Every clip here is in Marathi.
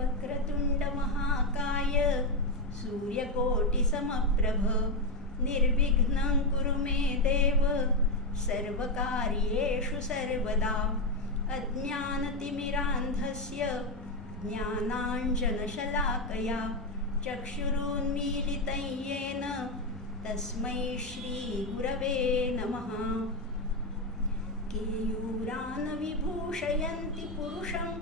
वक्रतुंड महाकाय सूर्यकोटिसमप्रभ निर्विघ्नं कुरु मे देव सर्वकार्येषु सर्वदा। अज्ञानतिमिरान्धस्य ज्ञानाञ्जनशलाकया चक्षुरुन्मीलितं येन तस्मै श्रीगुरवे नमः। केयूरान् विभूषयन्ति पुरुषं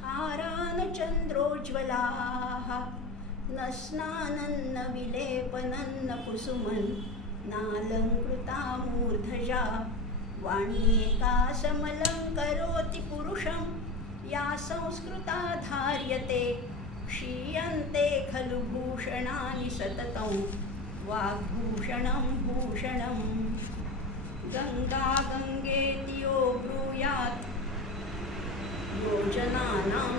हारान् चन्द्रोज्ज्वलाः न स्नानं विलेपनं कुसुमं नालङ्कृता मूर्धजा। वाण्येका समलङ्करोति पुरुषं या संस्कृता धार्यते क्षीयन्ते खलु भूषणानि सततं वाग्भूषणं भूषणं। गंगा गंगेति यो ब्रूयात् योजनानां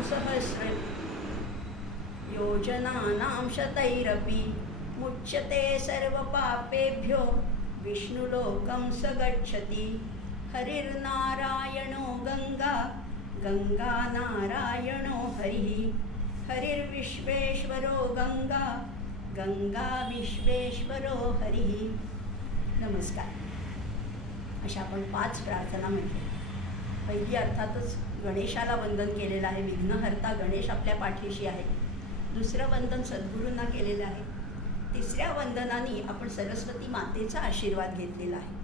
शतैरपि मुच्यते सर्वपापेभ्यो विष्णुलोकं स गच्छति। हरिर्नारायणो गंगा गंगा नारायणो हरिः हरिर्विश्वेश्वरो गंगा गंगा विश्वेश्वरो हरिः। नमस्कार। अशा आपण 5 प्रार्थना म्हटल्या। पहिली अर्थातच गणेशाला वंदन केलेलं आहे, विघ्नहर्ता गणेश आपल्या पाठीशी आहे। दुसरं वंदन सद्गुरूंना केलेलं आहे। तिसऱ्या वंदनाने आपण सरस्वती मातेचा आशीर्वाद घेतलेला आहे।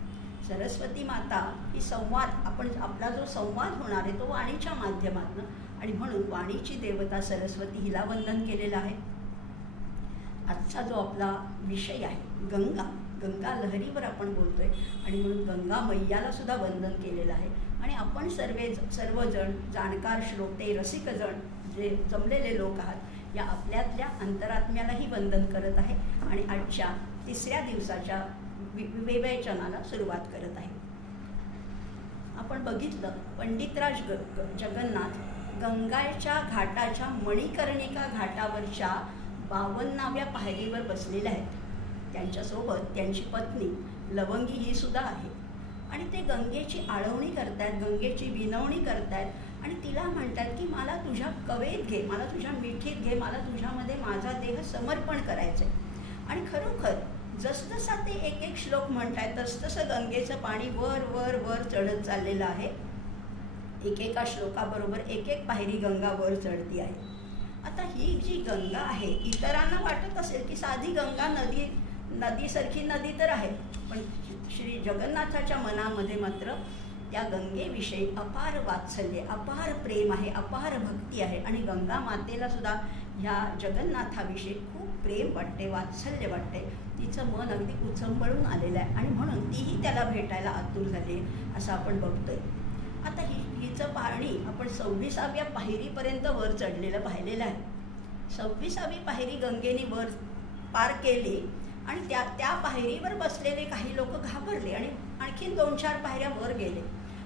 सरस्वती माता ही संवाद, आपला जो संवाद होणार आहे तो वाणीच्या माध्यमातून, आणि म्हणून वाणीची देवता सरस्वती हिला वंदन केलेलं आहे। आजचा जो आपला विषय आहे गंगा, गंगा लहरीवर आपण बोलतोय, आणि म्हणून गंगा मैयाला सुद्धा वंदन केलेलं आहे। आणि आपण सर्वजण जाणकार श्रोते रसिकजण जे जमलेले लोक आहात, या आपल्यातल्या अंतरात्म्यालाही वंदन करत आहे आणि आजच्या 3ऱ्या दिवसाच्या विवेचनाला सुरुवात करत आहे। आपण बघितलं पंडितराज जगन्नाथ गंगाच्या घाटाच्या मणिकर्णिका घाटावरच्या 52व्या पायरीवर बसलेले आहेत। त्यांच्यासोबत त्यांची पत्नी लवंगी ही सुद्धा आहे, आणि ते गंगेची आळवणी करतायत, गंगेची विनवणी करतायत, आणि तिला म्हणतात की मला तुझ्या कवेत घे, मला तुझ्या मिठीत घे, मला तुझ्यामध्ये माझा देह समर्पण करायचं आहे। आणि खरोखर जसजसा ते एक एक श्लोक म्हणतायत तसतसं गंगेचं पाणी वर वर वर चढत चाललेलं आहे। एकेका श्लोकाबरोबर एक एक पायरी गंगा वर चढती आहे। आता ही जी गंगा आहे, इतरांना वाटत असेल की साधी गंगा नदीसारखी नदी तर आहे, पण श्री जगन्नाथाच्या मनामध्ये मात्र त्या गंगेविषयी अपार वात्सल्य, अपार प्रेम आहे, अपार भक्ती आहे, आणि गंगा मातेला सुद्धा ह्या जगन्नाथाविषयी खूप प्रेम वाटते, वात्सल्य वाटते। तिचं मन अगदी उचंबळून आलेलं आहे, आणि म्हणून तीही त्याला भेटायला आतुर झाली असं आपण बघतोय। आता हिचं पाणी आपण 26व्या पायरीपर्यंत वर चढलेलं पाहिलेलं आहे। 26वी पायरी गंगेने वर पार केली, आणि त्या पायरीवर बसलेले काही लोक घाबरले आणि आणखीन 2-4 पायऱ्या वर गेले।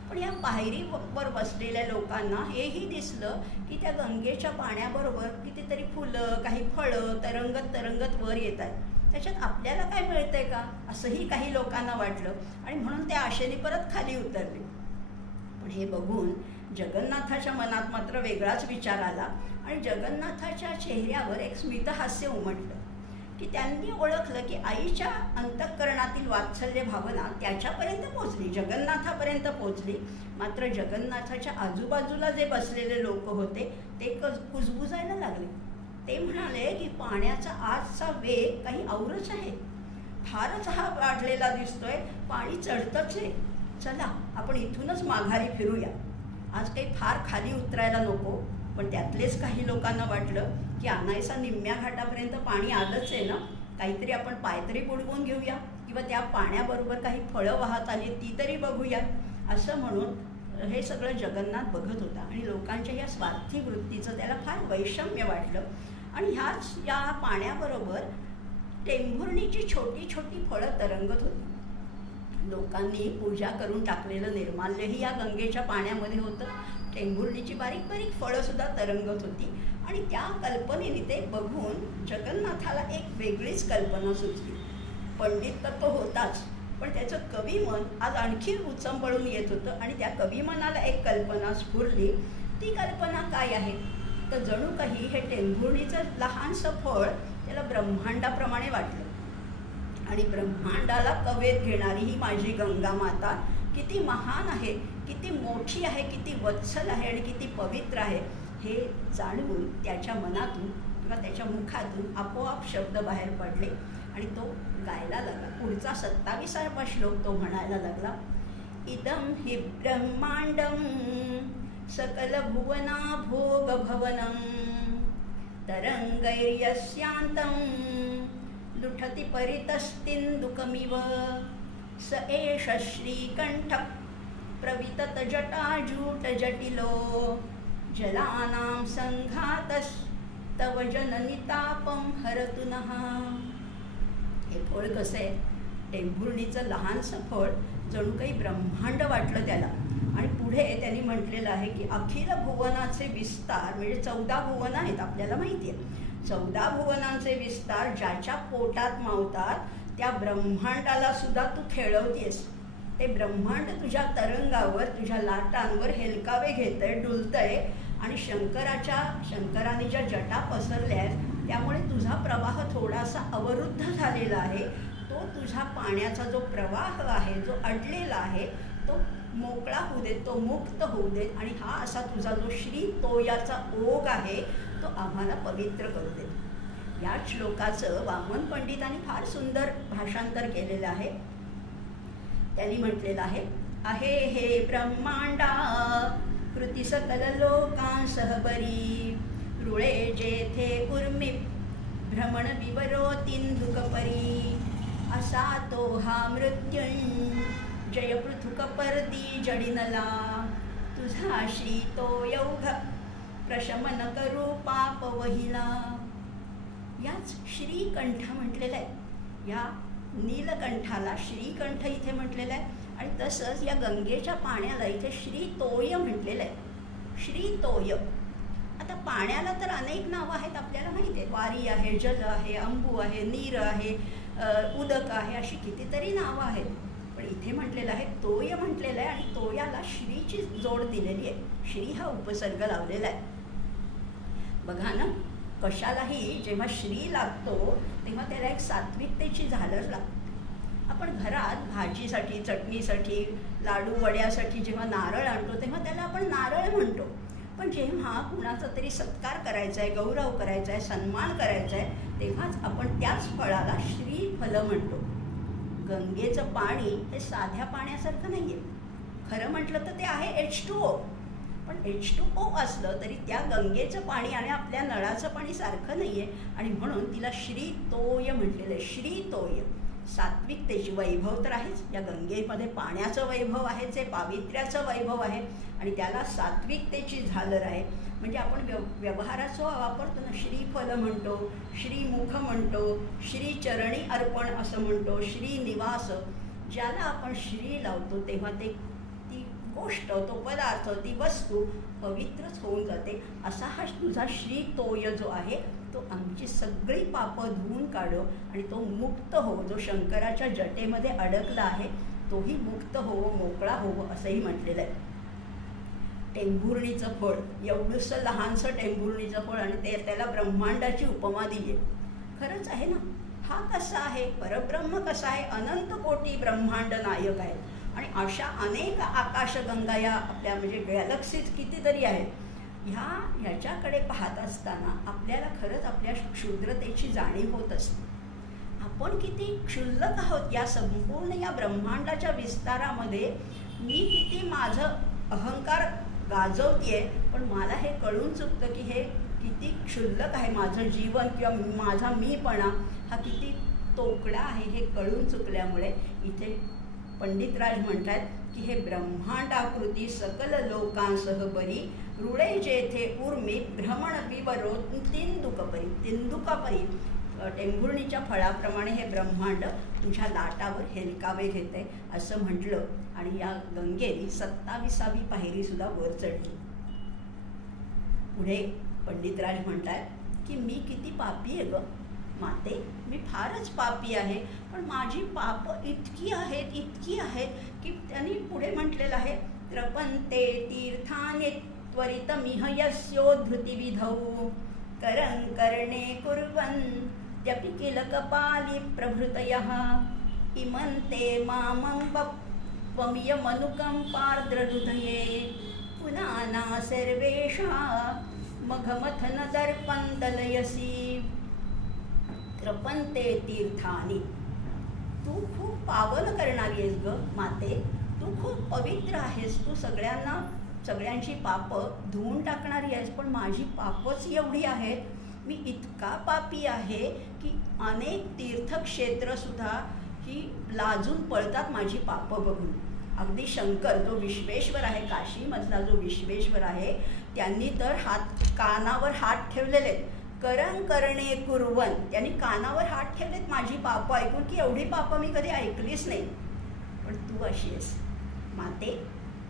पण या पायरीवर बसलेल्या लोकांना हेही दिसलं की त्या गंगेच्या पाण्याबरोबर कितीतरी फुलं, काही फळं तरंगत तरंगत वर येत आहेत, त्याच्यात आपल्याला काय मिळतंय का असंही काही लोकांना वाटलं, आणि म्हणून त्या आशेने परत खाली उतरले। पण हे बघून जगन्नाथाच्या मनात मात्र वेगळाच विचार आला, आणि जगन्नाथाच्या चेहऱ्यावर एक स्मितहास्य उमटलं की त्यांनी ओळखलं की आईच्या अंतःकरणातील वात्सल्य भावना त्याच्यापर्यंत पोहोचली, जगन्नाथापर्यंत पोहोचली। मात्र जगन्नाथाच्या आजूबाजूला जे बसलेले लोक होते ते कुजबुजायला लागले। ते म्हणाले की पाण्याचा आजचा वेग काही औरच आहे, फारच हा वाढलेला दिसतोय, पाणी चढतच आहे, चला आपण इथूनच माघारी फिरूया, आज काही फार खाली उतरायला नको। पण त्यातलेच काही लोकांना वाटलं की आणायचा निम्म्या घाटापर्यंत पाणी आलंच आहे ना, काहीतरी आपण पाय तरी बुडवून घेऊया, किंवा त्या पाण्याबरोबर काही फळं वाहत आली ती तरी बघूया, असं म्हणून हे सगळं जगन्नाथ बघत होता। आणि लोकांच्या या स्वार्थी वृत्तीचं त्याला फार वैषम्य वाटलं, आणि या पाण्याबरोबर टेंभुर्णीची छोटी छोटी फळं तरंगत होती। लोकांनी पूजा करून टाकलेलं निर्माल्यही या गंगेच्या पाण्यामध्ये होतं, टेंभुर्णीची बारीक बारीक फळं सुद्धा तरंगत होती, आणि त्या कल्पनेने ते बघून जगन्नाथाला एक वेगळीच कल्पना सुचली। पंडित तर तो होताच, पण त्याचं कविमन आज आणखी उचंबळून येत होतं, आणि त्या कविमनाला एक कल्पना स्फुरली। ती कल्पना काय आहे तर जणू काही हे टेंभुर्णीचं लहानसं फळ त्याला ब्रह्मांडाप्रमाणे वाटलं. आणि ब्रह्मांडाला कवेत घेणारी ही माझी गंगा माता किती महान आहे, किती मोठी आहे, किती वत्सल आहे आणि किती पवित्र आहे हे जाणवून त्याच्या मनातून किंवा त्याच्या मुखातून आपोआप शब्द बाहेर पडले आणि तो गायला लागला. पुढचा 27वा श्लोक तो म्हणायला लागला. इदं हि ब्रह्मांडं सकल भुवना भोग भवनं तरंगैर्यस्यांतं लुठति परितस्तिन्दुकमिव स एष श्रीकण्ठ प्रवितत जटाजूटजटिलो जलानां संघातस्तव जननितापं हरतु नः. हे फळ कसं आहे? टेंभुर्णीचं लहानसं फळ जणू काही ब्रह्मांड वाटलं त्याला. आणि पुढे त्यांनी म्हटलेलं आहे की अखिल भुवनाचे विस्तार, म्हणजे 14 भुवन आहेत आपल्याला माहिती आहे. 14 भुवनांचे विस्तार ज्याच्या पोटात मावतात त्या ब्रह्मांडाला सुद्धा तू खेळवतेस. ते ब्रह्मांड तुझ्या तरंगावर, तुझ्या लाटांवर हेलकावे घेतंय, डुलतंय. आणि शंकराने ज्या जटा पसरल्या आहेत त्यामुळे तुझा प्रवाह थोडासा अवरुद्ध झालेला आहे. तो तुझा पाण्याचा जो प्रवाह आहे, जो अडलेला आहे, तो मोकळा होऊ देत, तो मुक्त होऊ देत. आणि हा असा तुझा जो श्री तोयाचा ओघ आहे तो आम्हाला पवित्र करू देत. या श्लोकाचं वामन पंडितांनी फार सुंदर भाषांतर केलेलं आहे. त्यांनी म्हटलेलं आहे, आहे हे ब्रह्मांडा कृती सकल लोकांसह बरी रुळे जेथे उर्मी भ्रमण विवरोतिंदुक परी असा तो हा मृत्युंजय पृथुक परदी जडिनला तुझा श्री तो यौघ प्रशमन करू पाप वहिला. याच श्रीकंठ म्हटलेलं आहे. या नीलकंठाला श्रीकंठ इथे म्हटलेलं आहे. आणि तसंच या गंगेच्या पाण्याला इथे श्रीतोय म्हटलेलं आहे. श्रीतोय. आता पाण्याला तर अनेक नावं आहेत आपल्याला माहिती आहे. वारी आहे, जल आहे, अंबू आहे, नीर आहे, उदक आहे, अशी कितीतरी नावं आहेत. पण इथे म्हटलेलं आहे तोय म्हटलेलं आहे. आणि तोयाला श्रीची जोड दिलेली आहे. श्री हा उपसर्ग लावलेला आहे. बघा ना, कशालाही जेव्हा श्री लागतो तेव्हा त्याला एक सात्विकतेची झालर लागते. आपण घरात भाजीसाठी, चटणीसाठी, लाडू वड्यासाठी जेव्हा नारळ आणतो तेव्हा त्याला आपण नारळ म्हणतो. पण जेव्हा कुणाचा तरी सत्कार करायचा आहे, गौरव करायचा आहे, सन्मान करायचा आहे, तेव्हाच आपण त्याच फळाला श्रीफल म्हणतो. गंगेचं पाणी हे साध्या पाण्यासारखं नाही आहे. खरं म्हटलं तर ते आहे H2O. पण H2O असलं तरी त्या गंगेचं पाणी आणि आपल्या नळाचं पाणी सारखं नाही आहे. आणि म्हणून तिला श्रीतोय म्हटलेलं आहे. श्रीतोय. सात्विकतेची वैभव तर आहेच. या गंगेमध्ये पाण्याचं वैभव आहे, जे पावित्र्याचं वैभव आहे. आणि त्याला सात्विकतेची झालर आहे. म्हणजे आपण व्यवहाराचा वापरतो ना, श्रीफल म्हणतो, श्रीमुख म्हणतो, श्रीचरणी अर्पण असं म्हणतो, श्रीनिवास. ज्याला आपण श्री लावतो तेव्हा ती गोष्ट, तो पदार्थ, ती वस्तू पवित्रच होऊन जाते. असा हा तुझा श्रीतोय जो आहे तो आमची सगळी पापं धुवून काढो आणि तो मुक्त हो. जो शंकराच्या जटेमध्ये अडकला आहे तोही मुक्त होवो, मोकळा होवो असंही म्हटलेलं आहे. टेंभुर्णीचं फळ, एवढंसं लहानसं टेंभुर्णीचं फळ, आणि त्याला ब्रह्मांडाची उपमा दिली आहे. खरंच आहे ना. हा कसा आहे? परब्रह्म कसा आहे? अनंत कोटी ब्रह्मांड नायक आहे. आणि अशा अनेक आकाशगंगा या आपल्या म्हणजे गॅलक्सीज कितीतरी आहेत. ह्याच्याकडे पाहत असताना आपल्याला खरंच आपल्या क्षुद्रतेची जाणीव होत असते. आपण किती क्षुल्लक आहोत या संपूर्ण या ब्रह्मांडाच्या विस्तारामध्ये. मी किती माझं अहंकार गाजवतेय, पण मला हे कळून चुकतं की हे किती क्षुल्लक आहे. माझं जीवन किंवा माझा मीपणा हा किती तोकडा आहे हे कळून चुकल्यामुळे इथे पंडितराज म्हणतात की हे ब्रह्मांडाकृती सकल लोकांसह बरी रुळे जेथे उर्मी भ्रमण विवरो तिंदुकपरी. तिंदुकापरी टेंभुर्णीच्या फळाप्रमाणे हे ब्रह्मांड तुझ्या लाटावर हेलकावे घेते असं म्हटलं. आणि या गंगेने 27वी पायरीसुद्धा वर चढली. पुढे पंडितराज म्हणतात की मी किती पापी आहे ग माते, मी फारच पापी आहे. पण माझी पाप इतकी आहेत की त्यांनी पुढे म्हटलेलं आहे, त्रपंते तीर्थाने त्वरितमिह यस्योद्धृतिविधौ करं करणे कुर्वन्त्यपि किल कपाली प्रभृतयः इमन्ते मामं त्वमियमनुकम्पार्द्रहृदये पुनाना सर्वेषा मघमथन दर्पन्दलयसि कृपन्ते तीर्थानि. तू खूप पावन करणारी आहेस ग माते, तू खूप पवित्र आहेस, तू सगळ्यांची पापं धुवून टाकणारी आहेस. पण माझी पापच एवढी आहेत, मी इतका पापी आहे की अनेक तीर्थक्षेत्रसुद्धा ही लाजून पळतात माझी पापं बघून. अगदी शंकर जो विश्वेश्वर आहे, काशीमधला जो विश्वेश्वर आहे, त्यांनी तर कानावर हात ठेवलेले आहेत. करं करणे कुर्वन, त्यांनी कानावर हात ठेवलेत माझी पापं ऐकून की एवढी पापं मी कधी ऐकलीच नाही. पण तू अशी आहेस माते,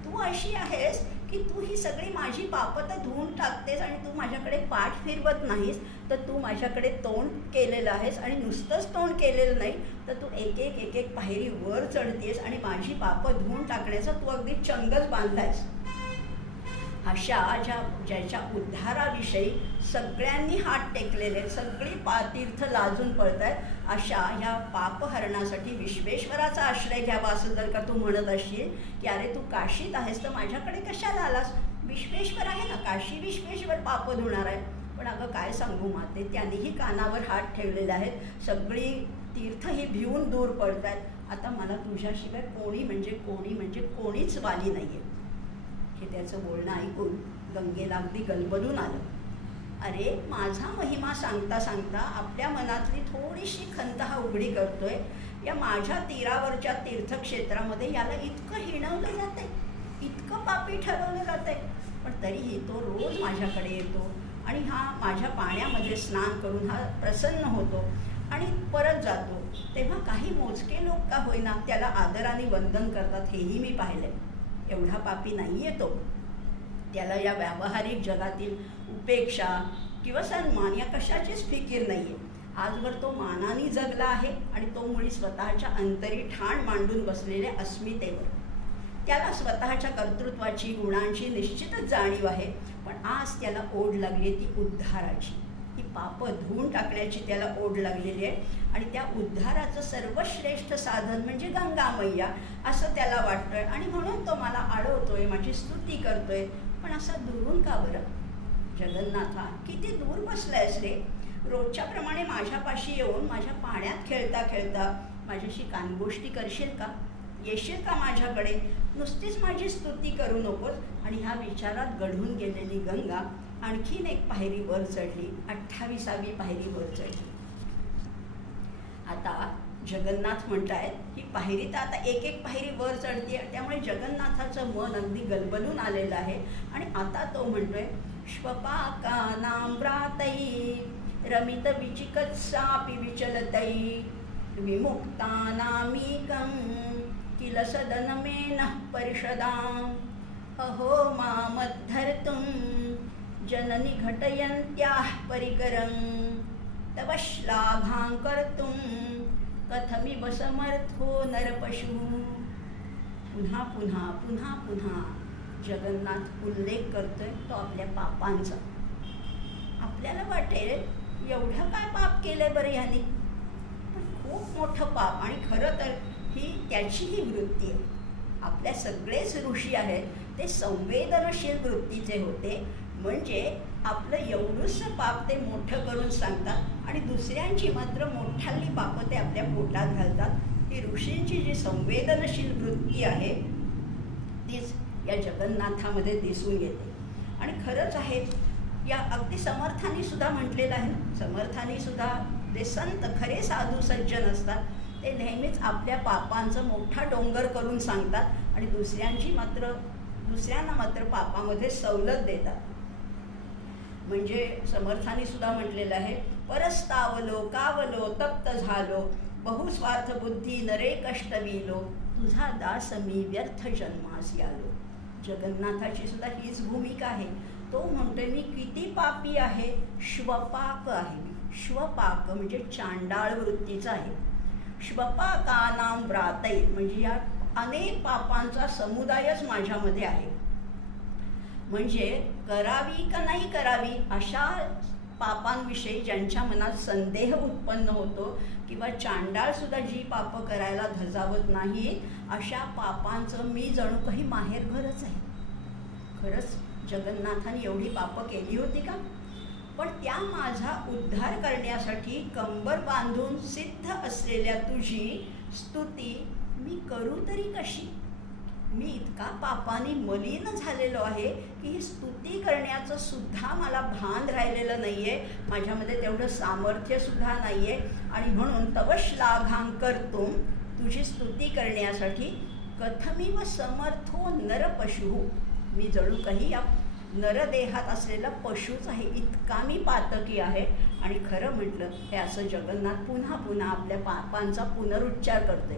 तू अशी आहेस की तू ही सगळी माझी पापं तर धुवून टाकतेस आणि तू माझ्याकडे पाठ फिरवत नाहीस, तर तू माझ्याकडे तोंड केलेलं आहेस. आणि नुसतंच तोंड केलेलं नाही तर तू एक एक पायरी वर चढतेस आणि माझी पापं धुवून टाकण्याचा तू अगदी चंगच बांधलायस. अशा ज्याच्या उद्धाराविषयी सगळ्यांनी हात टेकलेले, सगळी तीर्थ लाजून पळत आहेत, अशा ह्या पापहरणासाठी विश्वेश्वराचा आश्रय घ्यावा असं जर का तू म्हणत असशील की अरे तू काशीत आहेस तर माझ्याकडे कशाला आलास, विश्वेश्वर आहे ना, काशी विश्वेश्वर पाप धुणार आहे. पण अगं काय सांगू माते, त्यांनीही कानावर हात ठेवलेले आहेत, सगळी तीर्थ ही भिवून दूर पडत आहेत. आता मला तुझ्याशिवाय कोणी म्हणजे कोणीच वाली नाही आहे. हे त्याचं बोलणं ऐकून गंगेला अगदी गलबलून आलं. अरे माझा महिमा सांगता सांगता आपल्या मनातली थोडीशी खंत हा उघडी करतोय. या माझ्या तीरावरच्या तीर्थक्षेत्रामध्ये याला इतकं हिणवलं जात आहे, इतकं पापी ठरवलं जात आहे, पण तरीही तो रोज माझ्याकडे येतो आणि हा माझ्या पाण्यामध्ये स्नान करून हा प्रसन्न होतो आणि परत जातो. तेव्हा काही मोजके लोक का होईना त्याला आदराने वंदन करतात, हेही मी पाहिलंय. एवढा पापी नाही आहे तो. त्याला या व्यावहारिक जगातील उपेक्षा किंवा सन्मान या कशाचीच फिकीर नाही आहे. आजवर तो मानाने जगला आहे आणि तो मुळी स्वतःच्या अंतरी ठाण मांडून बसलेल्या अस्मितेवर. त्याला स्वतःच्या कर्तृत्वाची, गुणांची निश्चितच जाणीव आहे. पण आज त्याला ओढ लागली ती उद्धाराची, ही पापं धुवून टाकण्याची त्याला ओढ लागलेली आहे. आणि त्या उद्धाराचं सर्वश्रेष्ठ साधन म्हणजे गंगा मैया असं त्याला वाटतंय. आणि म्हणून तो मला आळवतोय, माझी स्तुती करतोय. पण असा दुरून का बरं? जगन्नाथा किती दूर बसलायस रे. रोजच्या प्रमाणे माझ्यापाशी येऊन माझ्या पाण्यात खेळता खेळता माझ्याशी कानगोष्टी करशील का? येशील का माझ्याकडे? नुसतीच माझी स्तुती करू नकोस. आणि ह्या विचारात गढून गेलेली गंगा आणखीन एक पायरी वर चढली, 28वी पायरी वर चढली. आता जगन्नाथ म्हणतायत ही पायरी तर आता एक पायरी वर चढते, त्यामुळे जगन्नाथाचं मन अगदी गलबलून आलेलं आहे. आणि आता तो म्हणतोय श्वपाकानां व्रातै रमित विचिकित्सापि विचलतै विमुक्तानामीकं किल सदनमेनः परिषदाम् अहो मामद्धर्तुं जननि घटयन्त्याः परिकरं तव श्लाघां कर्तुं कथमिव समर्थो नरपशुः. पुन्हा पुन्हा पुन्हा पुन्हा जगन्नाथ उल्लेख करतोय तो आपल्या पापांचा. आपल्याला वाटेल एवढं काय पाप केलंय बरं ह्यानी, पण खूप मोठं पाप. आणि खरं तर ही त्याचीही वृत्ती आहे. आपल्या सगळेच ऋषी आहेत ते संवेदनशील वृत्तीचे होते. म्हणजे आपलं एवढंसं पाप ते मोठं करून सांगतात आणि दुसऱ्यांची मात्र मोठाली पापं ते आपल्या पोटात घालतात. ही ऋषींची जी संवेदनशील वृत्ती आहे तीच या जगन्नाथामध्ये दिसून येते. आणि खरंच आहे, या अगदी समर्थांनी सुद्धा म्हटलेलं आहे ना, समर्थांनी सुद्धा जे संत खरे साधू सज्जन असतात ते नेहमीच आपल्या पापांचं मोठा डोंगर करून सांगतात आणि दुसऱ्यांना मात्र पापामध्ये सवलत देतात. म्हणजे समर्थांनी सुद्धा म्हटलेलं आहे परस्तावलो कावलो तप्त झालो बहुस्वार्थ बुद्धी नरे कष्टविलो तुझा दास मी व्यर्थ जन्मास आलो. जगन्नाथाची सुद्धा हीच भूमिका आहे. तो म्हणतोय मी किती पापी आहे, श्वपाक आहे. श्वपाक म्हणजे चांडाळ वृत्तीचा आहे. श्वपाकानां व्रातै म्हणजे या अनेक पापांचा समुदायच माझ्यामध्ये आहे. म्हणजे करावी का नाही करावी अशा पापांविषयी ज्यांच्या मनात संदेह उत्पन्न होतो किंवा चांडाळ सुद्धा जी पापं करायला धजावत नाही अशा पापांचं मी जणू काही माहेरघरच आहे. खरंच जगन्नाथाने एवढी पापं केली होती का? पण त्या माझा उद्धार करण्यासाठी कंबर बांधून सिद्ध असलेल्या तुझी स्तुती मी करू तरी कशी? मी इतका पापाने मलिन झालेलो आहे की ही स्तुती करण्याचं सुद्धा मला भान राहिलेलं नाही आहे. माझ्यामध्ये तेवढं सामर्थ्य सुद्धा नाही आहे. आणि म्हणून तव श्लाघां कर्तुं तुझी स्तुती करण्यासाठी कथमिव समर्थो नरपशु मी जणू काही या नरदेहात असलेला पशुच आहे. इतका मी पातकी आहे. आणि खरं म्हटलं हे असं जगन्नाथ पुन्हा पुन्हा आपल्या पापांचा पुनरुच्चार करतोय.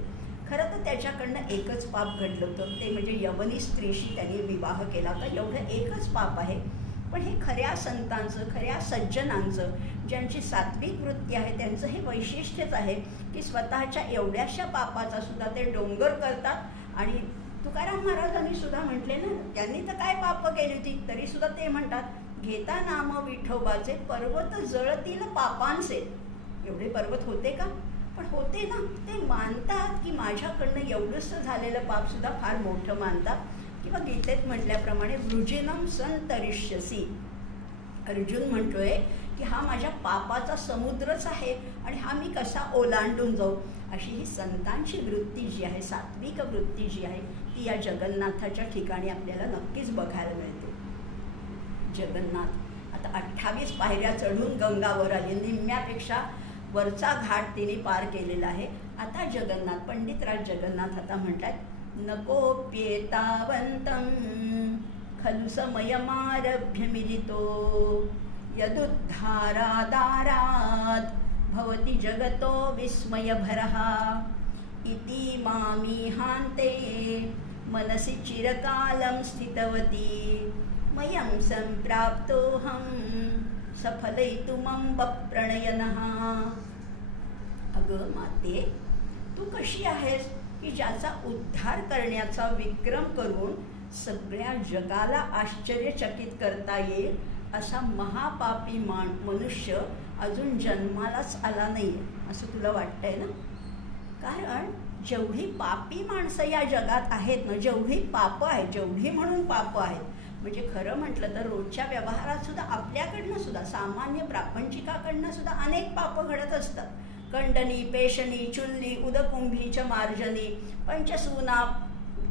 खरं तर त्याच्याकडनं एकच पाप घडलं होतं ते म्हणजे यवनी स्त्रीशी त्यांनी विवाह केला होता. एवढं एकच पाप आहे. पण हे खऱ्या संतांचं खऱ्या सज्जनांचं ज्यांची सात्विक वृत्ती आहे त्यांचं हे वैशिष्ट्यच आहे की स्वतःच्या एवढ्याशा पापाचा सुद्धा ते डोंगर करतात. आणि तुकाराम महाराजांनी सुद्धा म्हटले ना त्यांनी तर काय पापं केली होती तरी सुद्धा ते म्हणतात घेता नाम विठोबाचे पर्वत जळतील पापांचे. एवढे पर्वत होते का? पण होते ना. ते मानतात की माझ्याकडनं एवढंसं झालेलं पाप सुद्धा फार मोठं मानतात. किंवा गीतेत म्हटल्याप्रमाणे वृजिनम संतरिष्यसी अर्जुन म्हणतोय की हा माझ्या पापाचा समुद्रच आहे आणि हा मी कसा ओलांडून जाऊ. अशी ही संतांची वृत्ती जी आहे सात्विक वृत्ती जी आहे ती या जगन्नाथाच्या ठिकाणी आपल्याला नक्कीच बघायला मिळते. जगन्नाथ आता 28 पायऱ्या चढून गंगावर आली. निम्म्यापेक्षा वरचा घाट तिने पार केलेला आहे. आता जगन्नाथ पंडितराज जगन्नाथ आता म्हणतात नकोप्येतावंतं खलु समयमारभ्य मिलितो यदुद्धारादारात् भवति जगतो विस्मयभरः इति मामीहान्ते मनसि चिरकालं स्थितवती मयं सम्प्राप्तोऽहं सफलयितुमं प्रणयनः. अगं माते तू कशी आहेस की ज्याचा उद्धार करण्याचा विक्रम करून सगळ्या जगाला आश्चर्यचकित करता येईल असा महापापी मनुष्य अजून जन्मालाच आला नाही असं तुला वाटतंय ना? कारण जेवढी पापी माणसं या जगात आहेत ना जेवढी पापं आहेत जेवढी म्हणून पापं आहेत म्हणजे खरं म्हटलं तर रोजच्या व्यवहारात सुद्धा आपल्याकडनं सुद्धा सामान्य प्रापंचिकाकडनं सुद्धा अनेक पापं घडत असतात. कंडनी पेशनी चुल्ली उदकुंभीच मार्जनी पंचसूना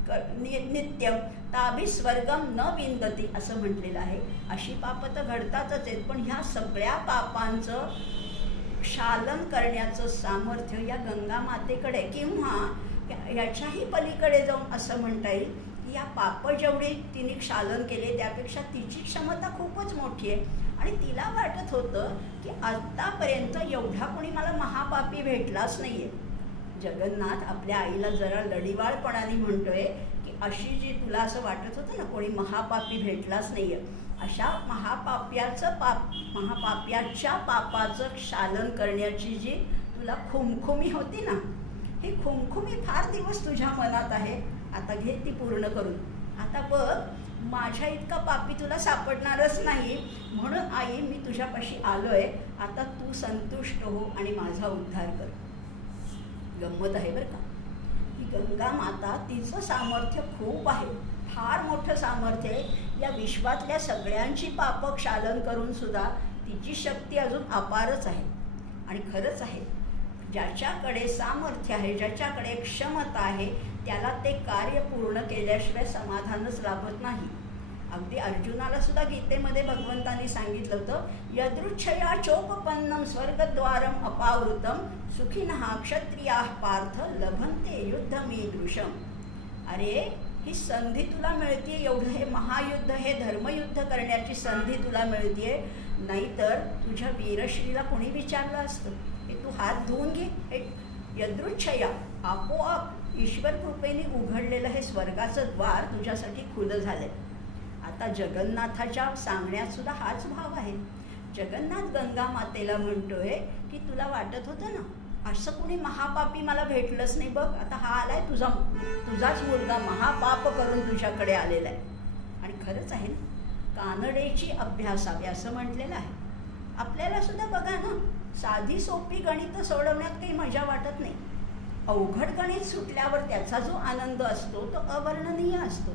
नित्यम ताभी स्वर्गम न विंदती असं म्हटलेलं आहे. अशी पापं तर घडतातच आहेत. पण ह्या सगळ्या पापांचं क्षालन करण्याचं सामर्थ्य या गंगा मातेकडे किंवा याच्याही पलीकडे जाऊन असं म्हणता येईल की या पापं जेवढी तिने क्षालन केले त्यापेक्षा तिची क्षमता खूपच मोठी आहे. आणि तिला वाटत होतं की आतापर्यंत एवढा कोणी मला महापापी भेटलाच नाही आहे. जगन्नाथ आपल्या आईला जरा लढीवाळपणाने म्हणतोय की अशी जी तुला असं वाटत होतं ना कोणी महापापी भेटलाच नाही आहे अशा महापाप्याच्या पापाचं क्षालन करण्याची जी तुला खुमखुमी होती ना ही खुमखुमी फार दिवस तुझ्या मनात आहे. आता घे ती पूर्ण करून. आता बघ माझ्या इतका पापी तुला सापडणारच नाही म्हणून आई मी तुझ्यापाशी आलोय. आता तू संतुष्ट हो आणि माझा उद्धार कर. गंमत आहे बरं का. ही गंगा माता तिचं सामर्थ्य खूप आहे. फार मोठं सामर्थ्य आहे. या विश्वातल्या सगळ्यांची पापं क्षालन करून सुद्धा तिची शक्ती अजून अपारच आहे. आणि खरंच आहे ज्याच्याकडे सामर्थ्य आहे ज्याच्याकडे क्षमता आहे त्याला ते कार्य पूर्ण केल्याशिवाय समाधानच लाभत नाही. अगदी अर्जुनाला सुद्धा गीतेमध्ये भगवंतांनी सांगितलं होतं यदृच्छया चोपपन्नम स्वर्गद्वारम अपावृतम सुखिनः क्षत्रियाः पार्थ लभन्ते युद्धमीदृशम. अरे ही संधी तुला मिळते एवढं हे महायुद्ध हे धर्मयुद्ध करण्याची संधी तुला मिळते. नाहीतर तुझ्या वीरश्रीला कोणी विचारलं असतं की तू हात धुवून घे. हे यदृच्छया आपोआप ईश्वर कृपेने उघडलेलं हे स्वर्गाचं द्वार तुझ्यासाठी खुलं झालंय. आता जगन्नाथाच्या सांगण्यात सुद्धा हाच भाव आहे. जगन्नाथ गंगा मातेला म्हणतोय की तुला वाटत होतं ना असं कोणी महापापी मला भेटलंच नाही. बघ आता हा आलाय तुझाच मुलगा महापाप करून तुझ्याकडे आलेला आहे. आणि खरंच आहे ना कानडेची अभ्यासावी असं म्हटलेलं आहे. आपल्याला सुद्धा बघा ना, साधी सोपी गणितं सोडवण्यात काही मजा वाटत नाही. अवघड गणित सुटल्यावर त्याचा जो आनंद असतो तो अवर्णनीय असतो.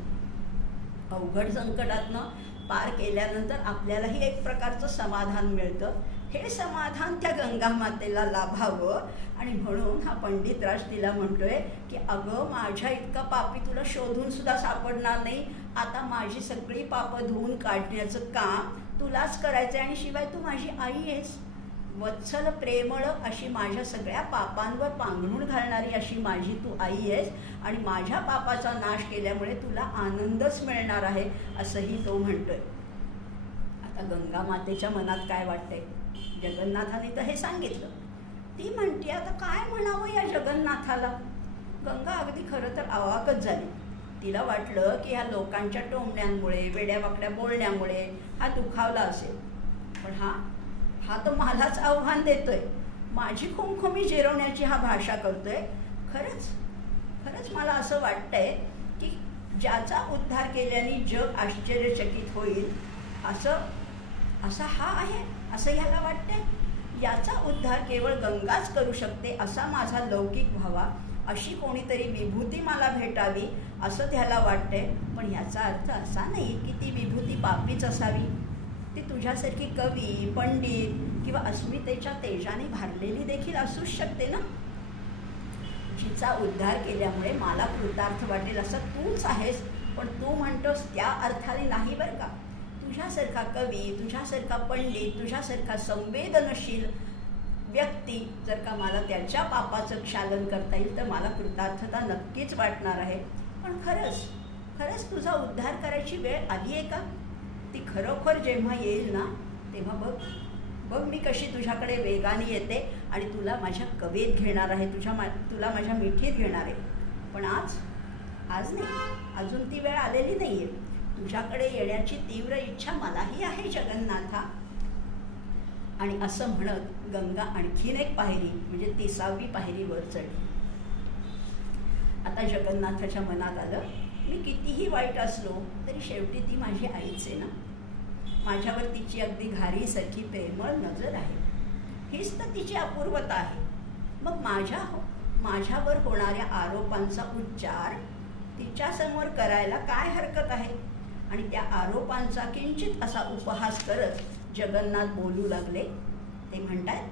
अवघड संकटातनं पार केल्यानंतर आपल्यालाही एक प्रकारचं समाधान मिळतं. हे समाधान त्या गंगा मातेला लाभावं आणि म्हणून हा पंडितराज तिला म्हणतोय की अगं, माझ्या इतका पापी तुला शोधून सुद्धा सापडणार नाही. आता माझी सगळी पापं धुवून काढण्याचं काम तुलाच करायचं आहे आणि शिवाय तू माझी आई आहेस. वत्सल प्रेमळ अशी माझ्या सगळ्या पापांवर पांघरून घालणारी अशी माझी तू आई आहेस आणि माझ्या पापाचा नाश केल्यामुळे तुला आनंदच मिळणार आहे असंही तो म्हणतोय. आता गंगा मातेच्या मनात काय वाटतंय? जगन्नाथाने तर हे सांगितलं. ती म्हणते आता काय म्हणावं या जगन्नाथाला. गंगा अगदी खरं तर अवाकच झाली. तिला वाटलं की ह्या लोकांच्या टोमण्यांमुळे, वेड्यावाकड्या बोलण्यामुळे हा दुखावला असेल. पण हा तर मलाच आव्हान देतोय, माझी खुमखुमी जिरवण्याची हा भाषा करतोय. खरंच मला असं वाटतंय की ज्याचा उद्धार केल्याने जग आश्चर्यचकित होईल असा हा आहे असं ह्याला वाटतंय. याचा उद्धार केवळ गंगाच करू शकते असा माझा लौकिक व्हावा, अशी कोणीतरी विभूती मला भेटावी असं त्याला वाटतंय. पण याचा अर्थ असा नाही की ती विभूती पापीच असावी. ती तुझ्यासारखी कवी, पंडित किंवा अस्मितेच्या तेजाने भारलेली देखील असूच शकते ना. जिचा उद्धार केल्यामुळे मला कृतार्थ वाटेल असं तूच आहेस. पण तू म्हणतोस त्या अर्थाने नाही बरं का. तुझ्यासारखा कवी, तुझ्यासारखा पंडित, तुझ्यासारखा संवेदनशील व्यक्ती जर का मला त्याच्या पापाचं क्षालन करता येईल तर मला कृतार्थता नक्कीच वाटणार आहे. पण खरंच तुझा उद्धार करायची वेळ आली आहे का? ती खरोखर जेव्हा येईल ना तेव्हा बघ मी कशी तुझ्याकडे वेगाने येते आणि तुला माझ्या कवेत घेणार आहे, तुला माझ्या मिठीत घेणार आहे. पण आज नाही, अजून ती वेळ आलेली नाही आहे. तुझ्याकडे येण्याची तीव्र इच्छा मलाही आहे जगन्नाथा. आणि असं म्हणत गंगा आणखीन एक पायरी म्हणजे 30वी पायरी वर चढली. आता जगन्नाथाच्या मनात आलं, मी कितीही वाईट असलो तरी शेवटी ती माझी आईच आहे ना. माझ्यावर तिची अगदी घारीसारखी प्रेमळ नजर आहे. हीच तर तिची अपूर्वता आहे. मग माझ्यावर होणाऱ्या आरोपांचा उच्चार तिच्यासमोर करायला काय हरकत आहे. आणि त्या आरोपांचा किंचित असा उपहास करत जगन्नाथ बोलू लागले. ते म्हणतात,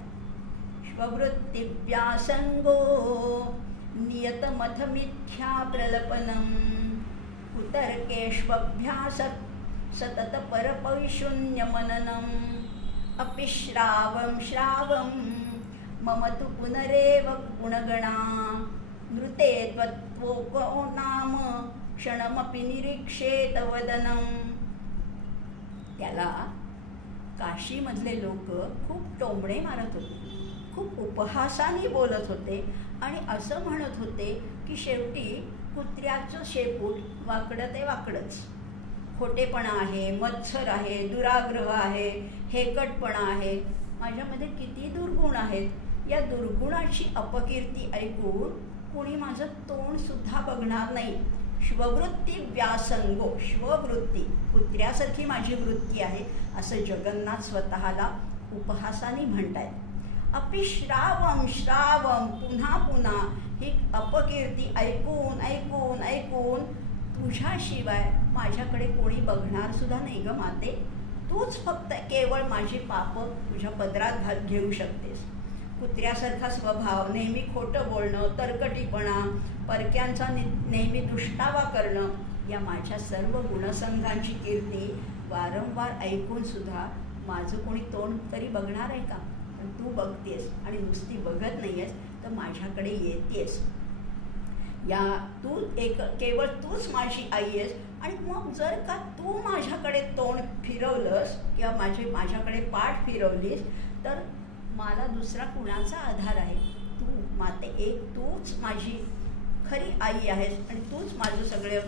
स्ववृत्तिव्यासंगो नियतमथ मिथ्या प्रलपनम कुतर्केष्वभ्यासत् सतत परपैशून्य मननम अपि श्रावं मम तु पुनरेव गुणगणा नृते त्वत्वो नाम क्षणमपि निरीक्षेत वदनम. त्याला काशीमधले लोक खूप टोमणे मारत होते, खूप उपहासाने बोलत होते आणि असं म्हणत होते की शेवटी कुत्र्याचं शेपूट वाकडं ते वाकडंच. खोटेपणा आहे, मत्सर आहे, दुराग्रह आहे, हेकटपणा आहे. माझ्यामध्ये किती दुर्गुण आहेत. या दुर्गुणाची अपकीर्ती ऐकून कोणी माझं तोंड सुद्धा बघणार नाही. श्ववृत्ती व्यासंगो, श्ववृत्ती कुत्र्यासारखी माझी वृत्ती आहे असं जगन्नाथ स्वतःला उपहासाने म्हणतायत. अपि श्रावम पुन्हा ही अपकीर्ती ऐकून तुझ्याशिवाय माझ्याकडे कोणी बघणार सुद्धा नाही ग माते. तूच फक्त केवळ माझी पापं तुझ्या पदरात घेऊ शकतेस. कुत्र्यासारखा स्वभाव, नेहमी खोटं बोलणं, तरकटीपणा, परक्यांचा नेहमी दुष्टावा करणं, या माझ्या सर्व गुणसंघांची कीर्ती वारंवार ऐकून सुद्धा माझं कोणी तोंड तरी बघणार आहे का? पण तू बघतेस आणि नुसती बघत नाही आहेस तर माझ्याकडे येतेस. केवळ तूच माझी आई आहेस. आणि मग जर का तू माझ्याकडे तोंड फिरवलंस किंवा माझ्याकडे पाठ फिरवलीस तर मला दुसरा कुणाचा आधार आहे? तू माते एक, तूच माझी खरी आई आहेस आणि तूच माझं सगळे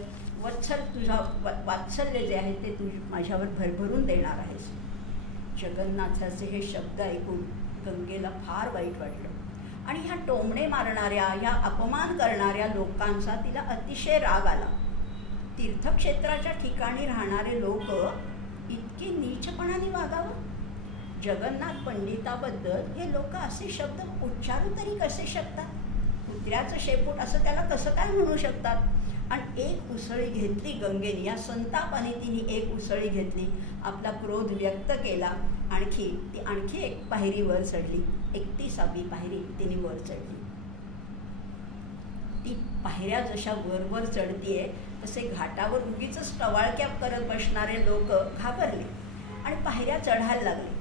तुझा वात्सल्य जे आहे ते तू माझ्यावर भरभरून देणार आहेस. जगन्नाथाचे हे शब्द ऐकून गंगेला फार वाईट वाटलं आणि ह्या टोमणे मारणाऱ्या, ह्या अपमान करणाऱ्या लोकांचा तिला अतिशय राग आला. तीर्थक्षेत्राच्या ठिकाणी राहणारे लोक इतके नीचपणाने वागावं? जगन्नाथ पंडिताबद्दल हे लोक असे शब्द उच्चारू तरी कसे शकतात? कुत्र्याचं शेपूट असं त्याला कसं काय म्हणू शकतात? आणि एक उसळी घेतली गंगेने, या संतापाने तिने एक उसळी घेतली, आपला क्रोध व्यक्त केला, आणखी एक पायरी वर चढली, 31वी पायरी तिने वर चढली. ती पायऱ्या जशा वर चढतीये तसे घाटावर उगीच टवाळक्या करत बसणारे लोक घाबरले आणि पायऱ्या चढायला लागले.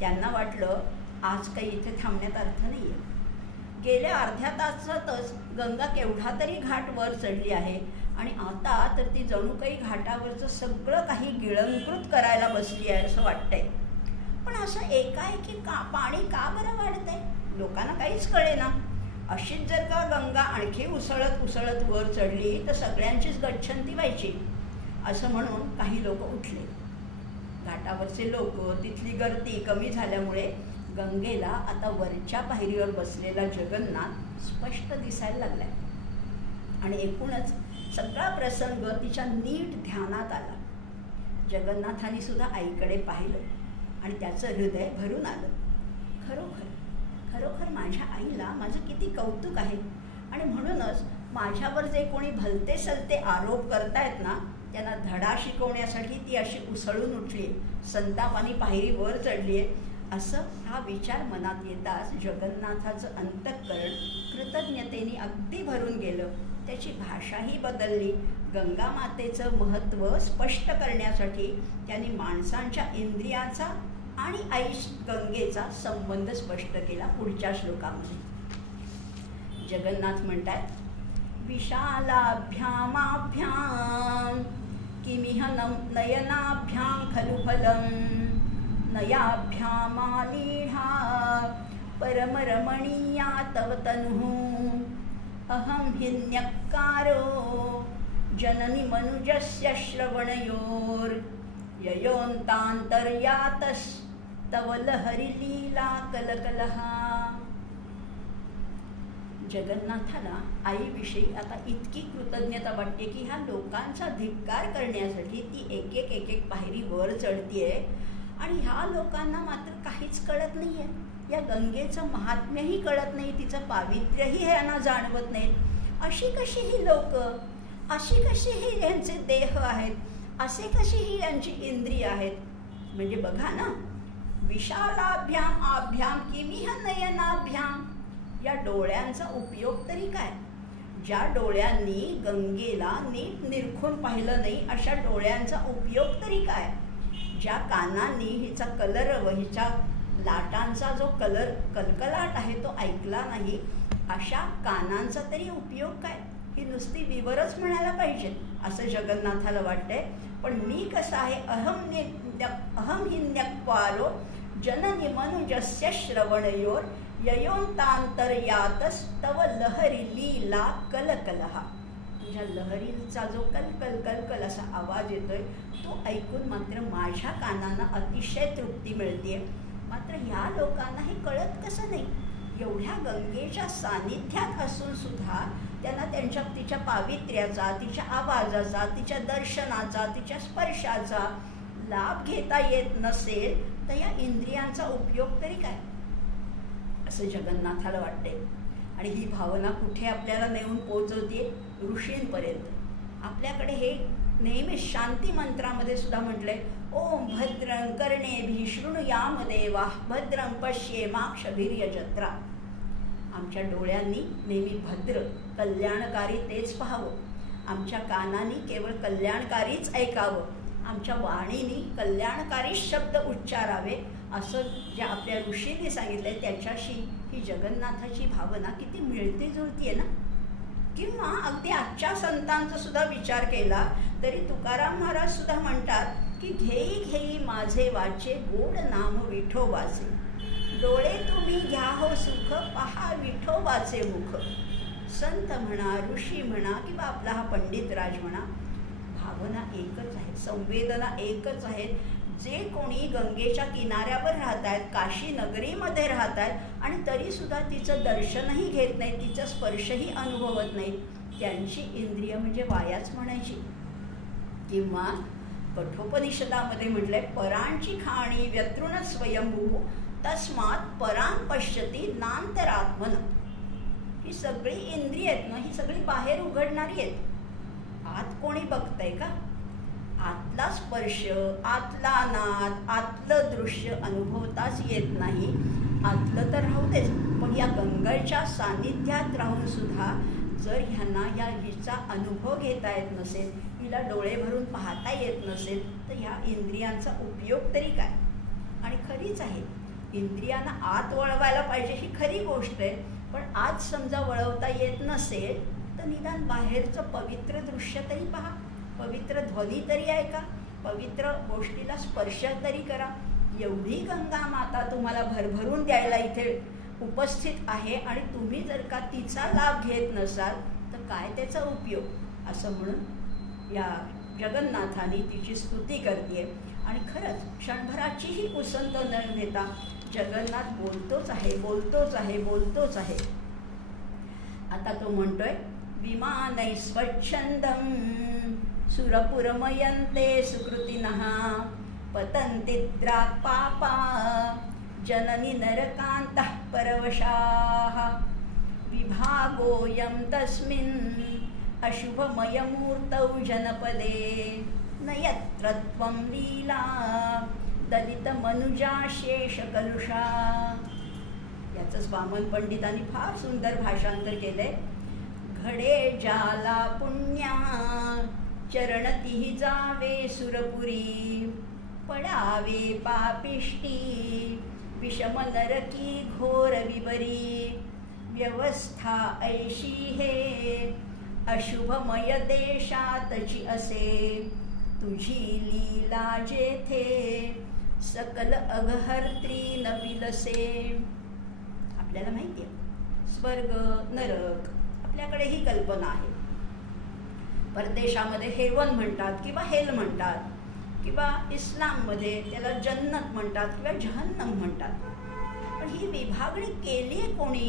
त्यांना वाटलं आज काही इथे थांबण्यात अर्थ नाहीये. गेल्या अर्ध्या तासातच गंगा केवढा तरी घाट वर चढली आहे आणि आता तर ती जणू काही घाटावरचं सगळं काही गिळंकृत करायला बसली आहे असं वाटतंय. पण असं एकाएकी पाणी का बरं वाढतंय? लोकांना काहीच कळेना. अशीच जर का गंगा आणखी उसळत वर चढली तर सगळ्यांचीच गच्छंती व्हायची असं म्हणून काही लोक उठले. घाटावरचे लोक, तिथली गर्दी कमी झाल्यामुळे गंगेला आता वरच्या पायरीवर बसलेला जगन्नाथ स्पष्ट दिसायला लागलाय आणि एकूणच सगळा प्रसंग तिच्या नीट ध्यानात आला. जगन्नाथाने सुद्धा आईकडे पाहिलं आणि त्याचं हृदय भरून आलं. खरोखर माझ्या आईला माझं किती कौतुक आहे आणि म्हणूनच माझ्यावर जे कोणी भलते सलते आरोप करतायत ना त्यांना धडा शिकवण्यासाठी ती अशी उसळून उठली, संतापाने पायरी वर चढली आहे असं हा विचार मनात येताच जगन्नाथाचं अंतःकरण कृतज्ञतेने अगदी भरून गेलं. त्याची भाषाही बदलली. गंगा मातेचं महत्त्व स्पष्ट करण्यासाठी त्यांनी माणसांच्या इंद्रियाचा आणि आई गंगेचा संबंध स्पष्ट केला. पुढच्या श्लोकामध्ये जगन्नाथ म्हणतात, विशालाभ्यामाभ्यां किमिह नयनाभ्यां खलु फलं नयाभ्यामालीढा परमरमणीया तव तनुः अहं हिन्यक्कारो जननि मनुजस्य श्रवणयोर ययोन्तान्तर्यातस्तव लहरीलीला कलकलः. जगन्नाथाला आईविषयी आता इतकी कृतज्ञता वाटते की ह्या लोकांचा धिक्कार करण्यासाठी ती एक पायरी वर चढतीये आणि ह्या लोकांना मात्र काहीच कळत नाहीये. या गंगेचं महात्म्यही कळत नाही, तिचं पावित्र्यही ह्यांना जाणवत नाहीत. अशी कशी ही लोक, अशी कशी ही यांचे देह आहेत, असे कशी ही यांची इंद्रिय आहेत. म्हणजे बघा ना, विशालाभ्याम आभ्याम किमिह नयनाभ्याम, या डोळ्यांचा उपयोग तरी काय? ज्या डोळ्यांनी गंगेला नीट निरखून पाहिलं नाही अशा डोळ्यांचा उपयोग तरी काय? ज्या कानांनी हिचा कलर व हिच्या लाटांचा जो कलकलाट आहे तो ऐकला नाही अशा कानांचा तरी उपयोग काय? ही नुसती विवरच म्हणायला पाहिजे असं जगन्नाथाला वाटतंय. पण मी कसं आहे, अहम हिन्यक्वारो जननि मनुजस्य श्रवणयोर ययोन्तान्तर्यातस्तव लहरी लीला कलकलः. तुझ्या लहरीचा जो कलकल असा आवाज येतोय तो ऐकून मात्र माझ्या कानांना अतिशय तृप्ती मिळते. मात्र ह्या लोकांना हे कळत कसं नाही? एवढ्या गंगेच्या सानिध्यात असून सुद्धा त्यांना तिच्या पावित्र्याचा, तिच्या आवाजाचा, तिच्या दर्शनाचा, तिच्या स्पर्शाचा लाभ घेता येत नसेल तर या इंद्रियांचा उपयोग तरी काय असं जगन्नाथाला वाटते. आणि ही भावना कुठे आपल्याला नेऊन पोहोचवते? ऋषींपर्यंत. आपल्याकडे हे नेहमी शांती मंत्रामध्ये सुद्धा म्हटलंय, ओम भद्रं कर्णेभिः शृणुयाम देवाः भद्रं पश्येमाक्षभिर्यजत्रा. आमच्या डोळ्यांनी नेहमी भद्र कल्याणकारी तेच पाहावं, आमच्या कानांनी केवळ कल्याणकारीच ऐकावं, आमच्या वाणीने कल्याणकारी शब्द उच्चारावे असं ज्या आपल्या ऋषींनी सांगितलंय त्याच्याशी ही जगन्नाथाची भावना किती मिळती जुळती आहे ना. किंवा अगदी आजच्या संतांचा सुद्धा विचार केला तरी तुकाराम महाराज सुद्धा म्हणतात की घेई घेई माझे वाचे गोड नाम विठोबाचे, डोळे तुम्ही घ्या हो सुख पहा विठोबाचे मुख. संत म्हणा, ऋषी म्हणा किंवा आपला हा पंडित राज म्हणा, भावना एकच आहे, संवेदना एकच आहे. जे कोणी गंगेच्या किनाऱ्यावर राहत आहेत, काशी नगरीमध्ये राहत आहेत आणि तरीसुद्धा तिचं दर्शनही घेत नाहीत, तिचा स्पर्शही अनुभवत नाहीत, त्यांची इंद्रिय म्हणजे वायाच म्हणायची. किंवा कठोपनिषदामध्ये म्हटलंय, परांची खाणी व्यतृण स्वयंभू तस्मात परां पश्यती नांतरात्मन. ही सगळी इंद्रिय आहेत ना, ही सगळी बाहेर उघडणारी आहेत. आत कोणी बघतंय का? आतला स्पर्श, आतला नाद, आतलं दृश्य अनुभवताच येत नाही. आतलं तर राहू देच, पण या गंगेच्या सान्निध्यात राहून सुद्धा जर ह्यांना हिचा अनुभव घेता येत नसेल, हिला डोळे भरून पाहता येत नसेल, तर ह्या इंद्रियांचा उपयोग तरी काय? आणि खरीच आहे, इंद्रियांना आत वळवायला पाहिजे ही खरी गोष्ट आहे. पण आज समजा वळवता येत नसेल तर निदान बाहेरचं पवित्र दृश्य तरी पहा, पवित्र ध्वनी तरी ऐका, पवित्र गोष्टीला स्पर्श तरी करा. एवढी गंगा माता तुम्हाला भरभरून द्यायला इथे उपस्थित आहे आणि तुम्ही जर का तिचा लाभ घेत नसाल तर काय त्याचा उपयोग? असं म्हणून या जगन्नाथाने तिची स्तुती करते. आणि खरंच क्षणभराचीही उसंत न घेता जगन्नाथ बोलतोच आहे, बोलतोच आहे, बोलतोच आहे. आता तो म्हणतोय, विमानै स्वच्छंदं सुरपुरमयन्ते सुकृतिनः पतन्तिद्रा पापा जननी नरकान्तः परवशाः विभागोऽयं तस्मिन् अशुभमयमूर्तौ जनपदे न यत्र त्वं लीला दलितमनुजा शेषकलुषा. याचंच वामन पंडितांनी फार सुंदर भाषांतर केलंय. घडे जाला पुण्या चरणतीही जावे सुरपुरी पडावे पापिष्टी विषम नरकी घोर विबरी व्यवस्था ऐशी हे अशुभमय देशातची असे तुझी लीला जेथे सकल अघहर्त्री न विलसे. आपल्याला माहिती आहे स्वर्ग नरक, आपल्याकडे ही कल्पना आहे. परदेशामध्ये हेवन म्हणतात किंवा हेल म्हणतात, किंवा इस्लाममध्ये त्याला जन्नत म्हणतात किंवा जहन्नम म्हणतात. पण ही विभागणी केली आहे कोणी?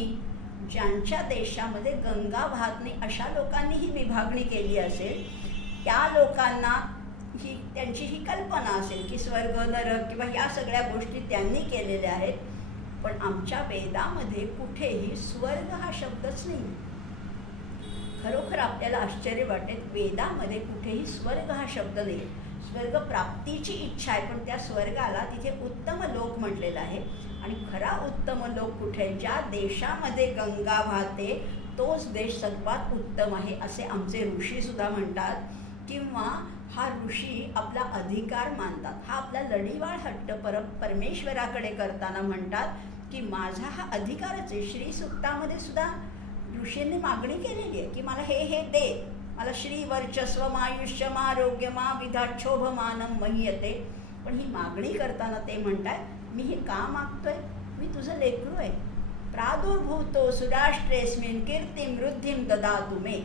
ज्यांच्या देशामध्ये गंगा वाहत नाही अशा लोकांनी ही विभागणी केली असेल. त्या लोकांना त्यांची ही कल्पना असेल की स्वर्ग नरक किंवा या सगळ्या गोष्टी त्यांनी केलेल्या आहेत. पण आमच्या वेदामध्ये कुठेही स्वर्ग हा शब्दच नाही. खरोखर आपल्याला आश्चर्य वाटेल, वेदामध्ये कुठेही स्वर्ग हा शब्द नाही. स्वर्ग प्राप्तीची इच्छा आहे, पण त्या स्वर्गाला तिथे उत्तम लोक म्हटलेलं आहे. आणि खरा उत्तम लोक कुठे? ज्या देशामध्ये गंगा वाहते तोच देश सर्वात उत्तम आहे असे आमचे ऋषी सुद्धा म्हणतात. किंवा हा ऋषी आपला अधिकार मानतात. हा आपला लढीवाळ हट्ट परमेश्वराकडे करताना म्हणतात की माझा हा अधिकारच आहे. श्री सुक्तामध्ये सुद्धा ऋषींनी मागणी केलेली आहे की मला हे दे, मला श्री वर्चस्व आयुष्यम आरोग्यम विधाक्षोभमानम मह्यते. पण ही मागणी करताना ते म्हणतात मी हे का मागतोय? मी तुझं लेकरू आहे. प्रादुर्भूतो सुराष्ट्रेस्मिन् कीर्तिं वृद्धिं ददातु मे.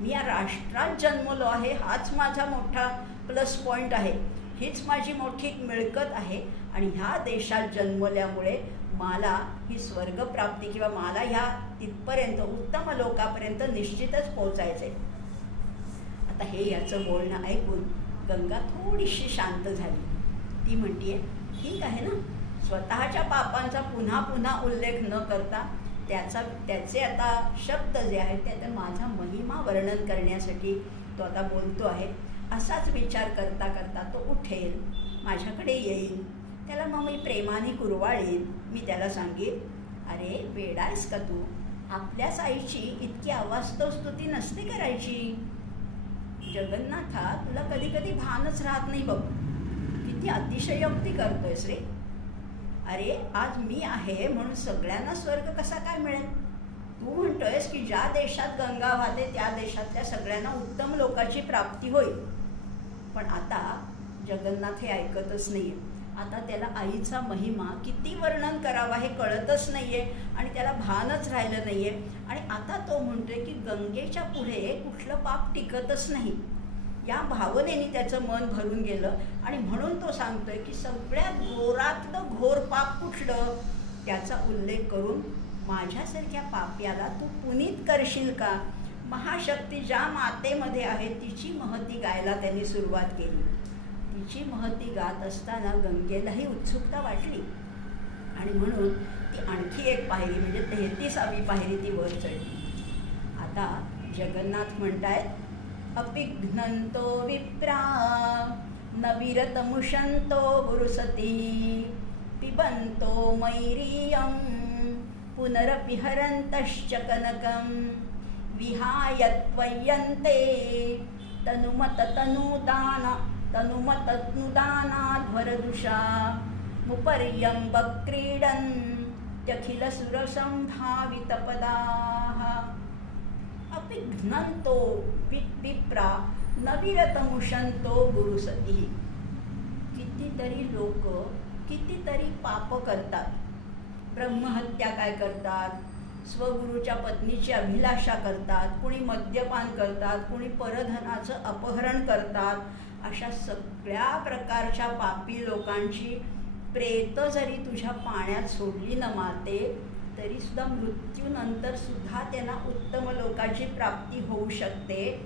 मी या राष्ट्रात जन्मलो आहे, हाच माझा मोठा प्लस पॉईंट आहे, हीच माझी मोठी मिळकत आहे. आणि ह्या देशात जन्मल्यामुळे मला ही स्वर्गप्राप्ती किंवा मला ह्या तिथपर्यंत उत्तम लोकापर्यंत निश्चितच पोचायचं आहे. आता हे याचं बोलणं ऐकून गंगा थोडीशी शांत झाली. ती म्हणतीये ठीक आहे ना, स्वतःच्या पापांचा पुन्हा पुन्हा उल्लेख न करता त्याचे आता शब्द जे आहेत त्याचा माझा महिमा वर्णन करण्यासाठी तो आता बोलतो आहे. असाच विचार करता करता तो उठेल, माझ्याकडे येईल, त्याला मग मी प्रेमाने कुरवाळीन. मी त्याला सांगेन, अरे वेडा आहेस का तू? आपल्याच आईची इतकी अवास्तव स्तुती नसते करायची. जगन्नाथा तुला कधी कधी भानच राहत नाही बघ, किती अतिशयोक्ती करतोयस रे. अरे आज मी आहे म्हणून सगळ्यांना स्वर्ग कसा काय मिळेल? तू म्हणतोयस की ज्या देशात गंगा वाहते त्या देशातल्या सगळ्यांना उत्तम लोकाची प्राप्ती होईल. पण आता जगन्नाथ हे ऐकतच नाहीये. आता त्याला आईचा महिमा किती वर्णन करावा हे कळतच नाहीये आणि त्याला भानच राहिलं नाहीये. आणि आता तो म्हणतोय की गंगेच्या पुढे कुठलं पाप टिकतच नाही. या भावनेने त्याचं मन भरून गेलं आणि म्हणून तो सांगतोय की सगळ्यात घोरातलं घोर पाप कुठलं त्याचा उल्लेख करून माझ्यासारख्या पाप्याला तू पुनीत करशील का? महाशक्ती ज्या मातेमध्ये आहे तिची महती गायला त्यांनी सुरुवात केली. तिची महती गात असताना गंगेलाही उत्सुकता वाटली आणि म्हणून ती आणखी एक पायरी म्हणजे 33वी पायरी ती वर चढली. आता जगन्नाथ म्हणतायत, अपिघ्नंतो विप्रा न विरतमुषंतो गुरुसती पिबंतो मैरीयं पुनरपि हरन्तश्च कनकं विहाय त्वय्यन्ते तनुमतनुदानाध्वरदुषा मुपर्यं बक्रीडन् त्यखिलसुरसंभावितपदाः. अपिघ्नन्तो विप्रा न विरतमुषंतो गुरुसती. कितीतरी लोक कितीतरी पाप करतात, ब्रह्महत्या काय करतात, स्वगुरूच्या पत्नीची अभिलाषा करतात, कुणी मद्यपान करतात, कुणी परधनाचं अपहरण करतात. अशा सगळ्या प्रकारच्या पापी लोकांची प्रेत जरी तुझ्या पाण्यात सोडली न माते, तरी सुद्धा मृत्यूनंतर सुद्धा त्यांना उत्तम लोकाची प्राप्ती होऊ शकते.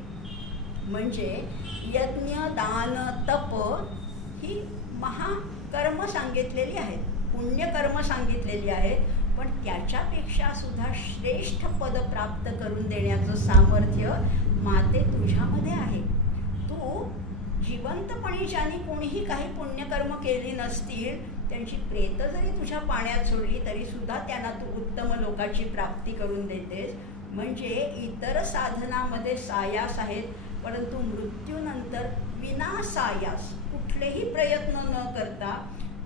म्हणजे यज्ञ दान तप ही महाकर्म सांगितलेली आहेत, पुण्यकर्म सांगितलेली आहेत, पण त्याच्यापेक्षा सुद्धा श्रेष्ठ पद प्राप्त करून देण्याचं सामर्थ्य माते तुझ्यामध्ये आहे. तू जिवंतपणी ज्यांनी कोणीही काही पुण्यकर्म केली नसतील त्यांची प्रेत जरी तुझ्या पाण्यात सोडली तरी सुद्धा त्यांना तू उत्तम लोकाची प्राप्ती करून देतेस. म्हणजे इतर साधनामध्ये सायास आहेत, परंतु मृत्यूनंतर विनासायास कुठलेही प्रयत्न न करता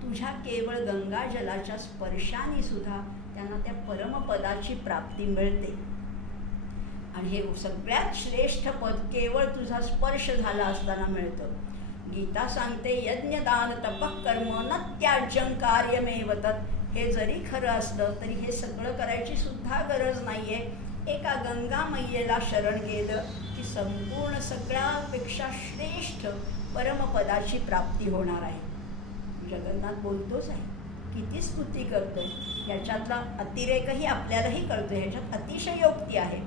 तुझ्या केवळ गंगाजलाच्या स्पर्शाने सुद्धा त्यांना त्या परमपदाची प्राप्ती मिळते. आणि हे सगळ्यात श्रेष्ठ पद केवळ तुझा स्पर्श झाला असताना मिळतं. गीता सांगते, यज्ञदान तपः कर्म न त्याज्यं कार्यमेव तत्. हे जरी खरं असलं तरी हे सगळं करायची सुद्धा गरज नाहीये. एका गंगा मैयेला शरण गेलं की संपूर्ण सगळ्यापेक्षा श्रेष्ठ परमपदाची प्राप्ती होणार आहे. जगन्नाथ बोलतोच आहे, किती स्तुती करतोय, याच्यातला अतिरेकही आपल्यालाही कळतोय, ह्याच्यात अतिशयोक्ती आहे,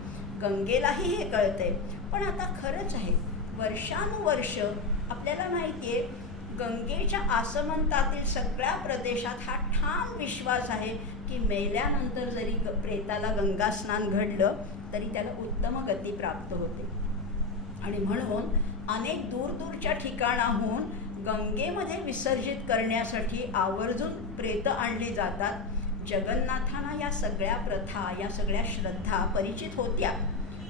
गंगेलाही हे कळतंय. पण आता खरंच आहे, वर्षानुवर्ष आपल्याला माहिती आहे गंगेच्या आसमंतातील सगळ्या प्रदेशात हा ठाम विश्वास आहे की मेल्यानंतर जरी प्रेताला गंगा स्नान घडलं तरी त्याला उत्तम गती प्राप्त होते. आणि म्हणून अनेक दूरदूरच्या ठिकाणाहून गंगेमध्ये विसर्जित करण्यासाठी आवर्जून प्रेत आणली जातात. जगन्नाथांना या सगळ्या प्रथा, या सगळ्या श्रद्धा परिचित होत्या,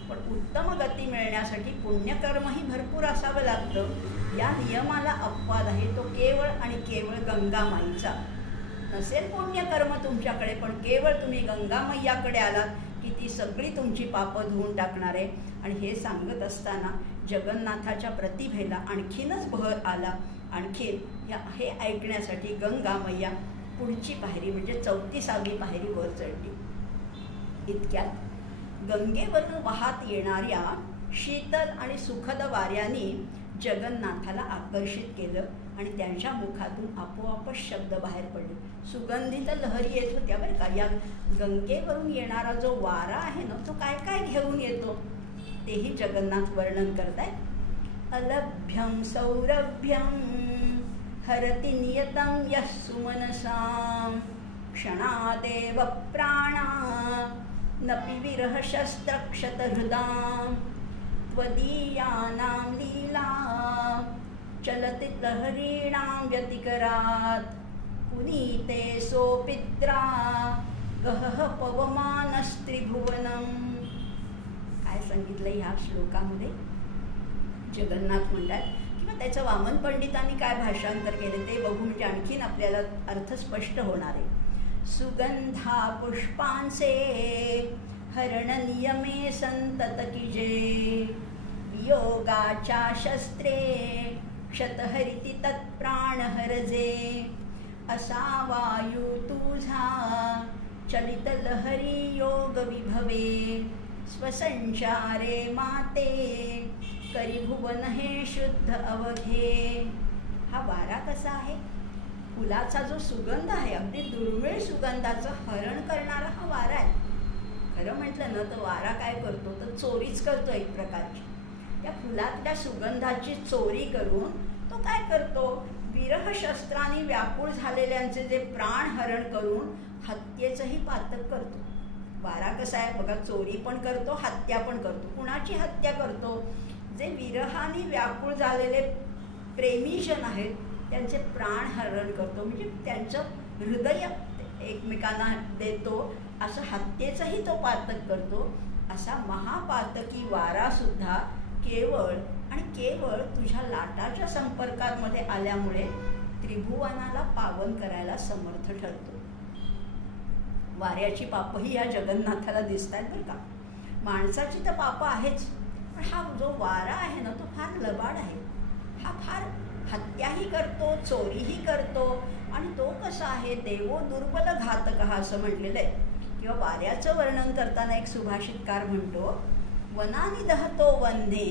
पण उत्तम गती मिळण्यासाठी पुण्यकर्मही भरपूर असावं लागतं. या नियमाला अपवाद आहे तो केवळ आणि केवळ गंगामाईचा. नसेल पुण्यकर्म तुमच्याकडे, पण केवळ तुम्ही गंगामय्याकडे आलात की ती सगळी तुमची पापं धुवून टाकणार आहे. आणि हे सांगत असताना जगन्नाथाच्या प्रतिभेला आणखीनच भर आला. आणखीन हे ऐकण्यासाठी गंगामय्या पुढची पायरी म्हणजे 34वी पायरी वर चढली. इतक्यात गंगेवरून वाहत येणाऱ्या शीतल आणि सुखद वाऱ्याने जगन्नाथाला आकर्षित केलं आणि त्यांच्या मुखातून आपोआपच शब्द बाहेर पडले. सुगंधित लहरी येत होत्या बरं का. या गंगेवरून येणारा जो वारा आहे ना, तो काय काय घेऊन येतो तेही जगन्नाथ वर्णन करतायत. अलभ्यं सौरभ्यं हरति नियतं यः सुमनसां क्षणादेव प्राणा नपि विरह शस्त्रक्षतहृदां त्वदीयानां लीला चलति लहरीणां व्यतिकरात् पुनीते सोपित्रा गहः पवमानस्त्रिभुवनं. काय सांगितलं ह्या श्लोकामध्ये? जगन्नाथ म्हणतात किंवा त्याचं वामन पंडितांनी काय भाषांतर केले ते बघू, म्हणजे आणखीन आपल्याला अर्थ स्पष्ट होणार आहे. सुगंधा पुष्पांचे हरण नियमे संतत कीजे योगाच्या शस्त्रे क्षतहरिती तत्प्राण हरजे असा वायू तुझा चलित लहरी योग विभवे स्वसंचारे माते करी भुवन हे शुद्ध अवघे. हा वारा कसा आहे? फुलाचा जो सुगंध आहे, अगदी दुर्मिळ सुगंधाचं हरण करणारा हा वारा आहे. खरं म्हटलं ना तर वारा काय करतो तर चोरीच करतो एक प्रकारची. त्या फुलातल्या सुगंधाची चोरी करून तो काय करतो, विरह शस्त्राने व्याकुळ झालेल्यांचे जे प्राण हरण करून हत्येचंही पातक करतो. वारा कसा आहे बघा, चोरी पण करतो, हत्या पण करतो. कुणाची हत्या करतो? जे विरहाने व्याकुळ झालेले प्रेमीजन आहेत त्यांचे प्राण हरण करतो, म्हणजे त्यांचं हृदय एकमेकांना देतो, असं हत्येचंही तो पातक करतो. असा महापातकी वारा सुद्धा केवळ आणि केवळ तुझ्या लाटाच्या संपर्कामध्ये आल्यामुळे त्रिभुवनाला पावन करायला समर्थ ठरतो. वाऱ्याची पापही या जगन्नाथाला दिसत आहेत बरं का. माणसाची तर पापं आहेच, पण हा जो वारा आहे ना तो फार लबाड आहे. हा फार हत्याही करतो, चोरीही करतो, आणि तो कसा आहे, देवो दुर्बल घातक असं म्हटलेलं आहे. किंवा वाऱ्याचं वर्णन करताना एक सुभाषितकार म्हणतो, वनानि दहतो वह्ने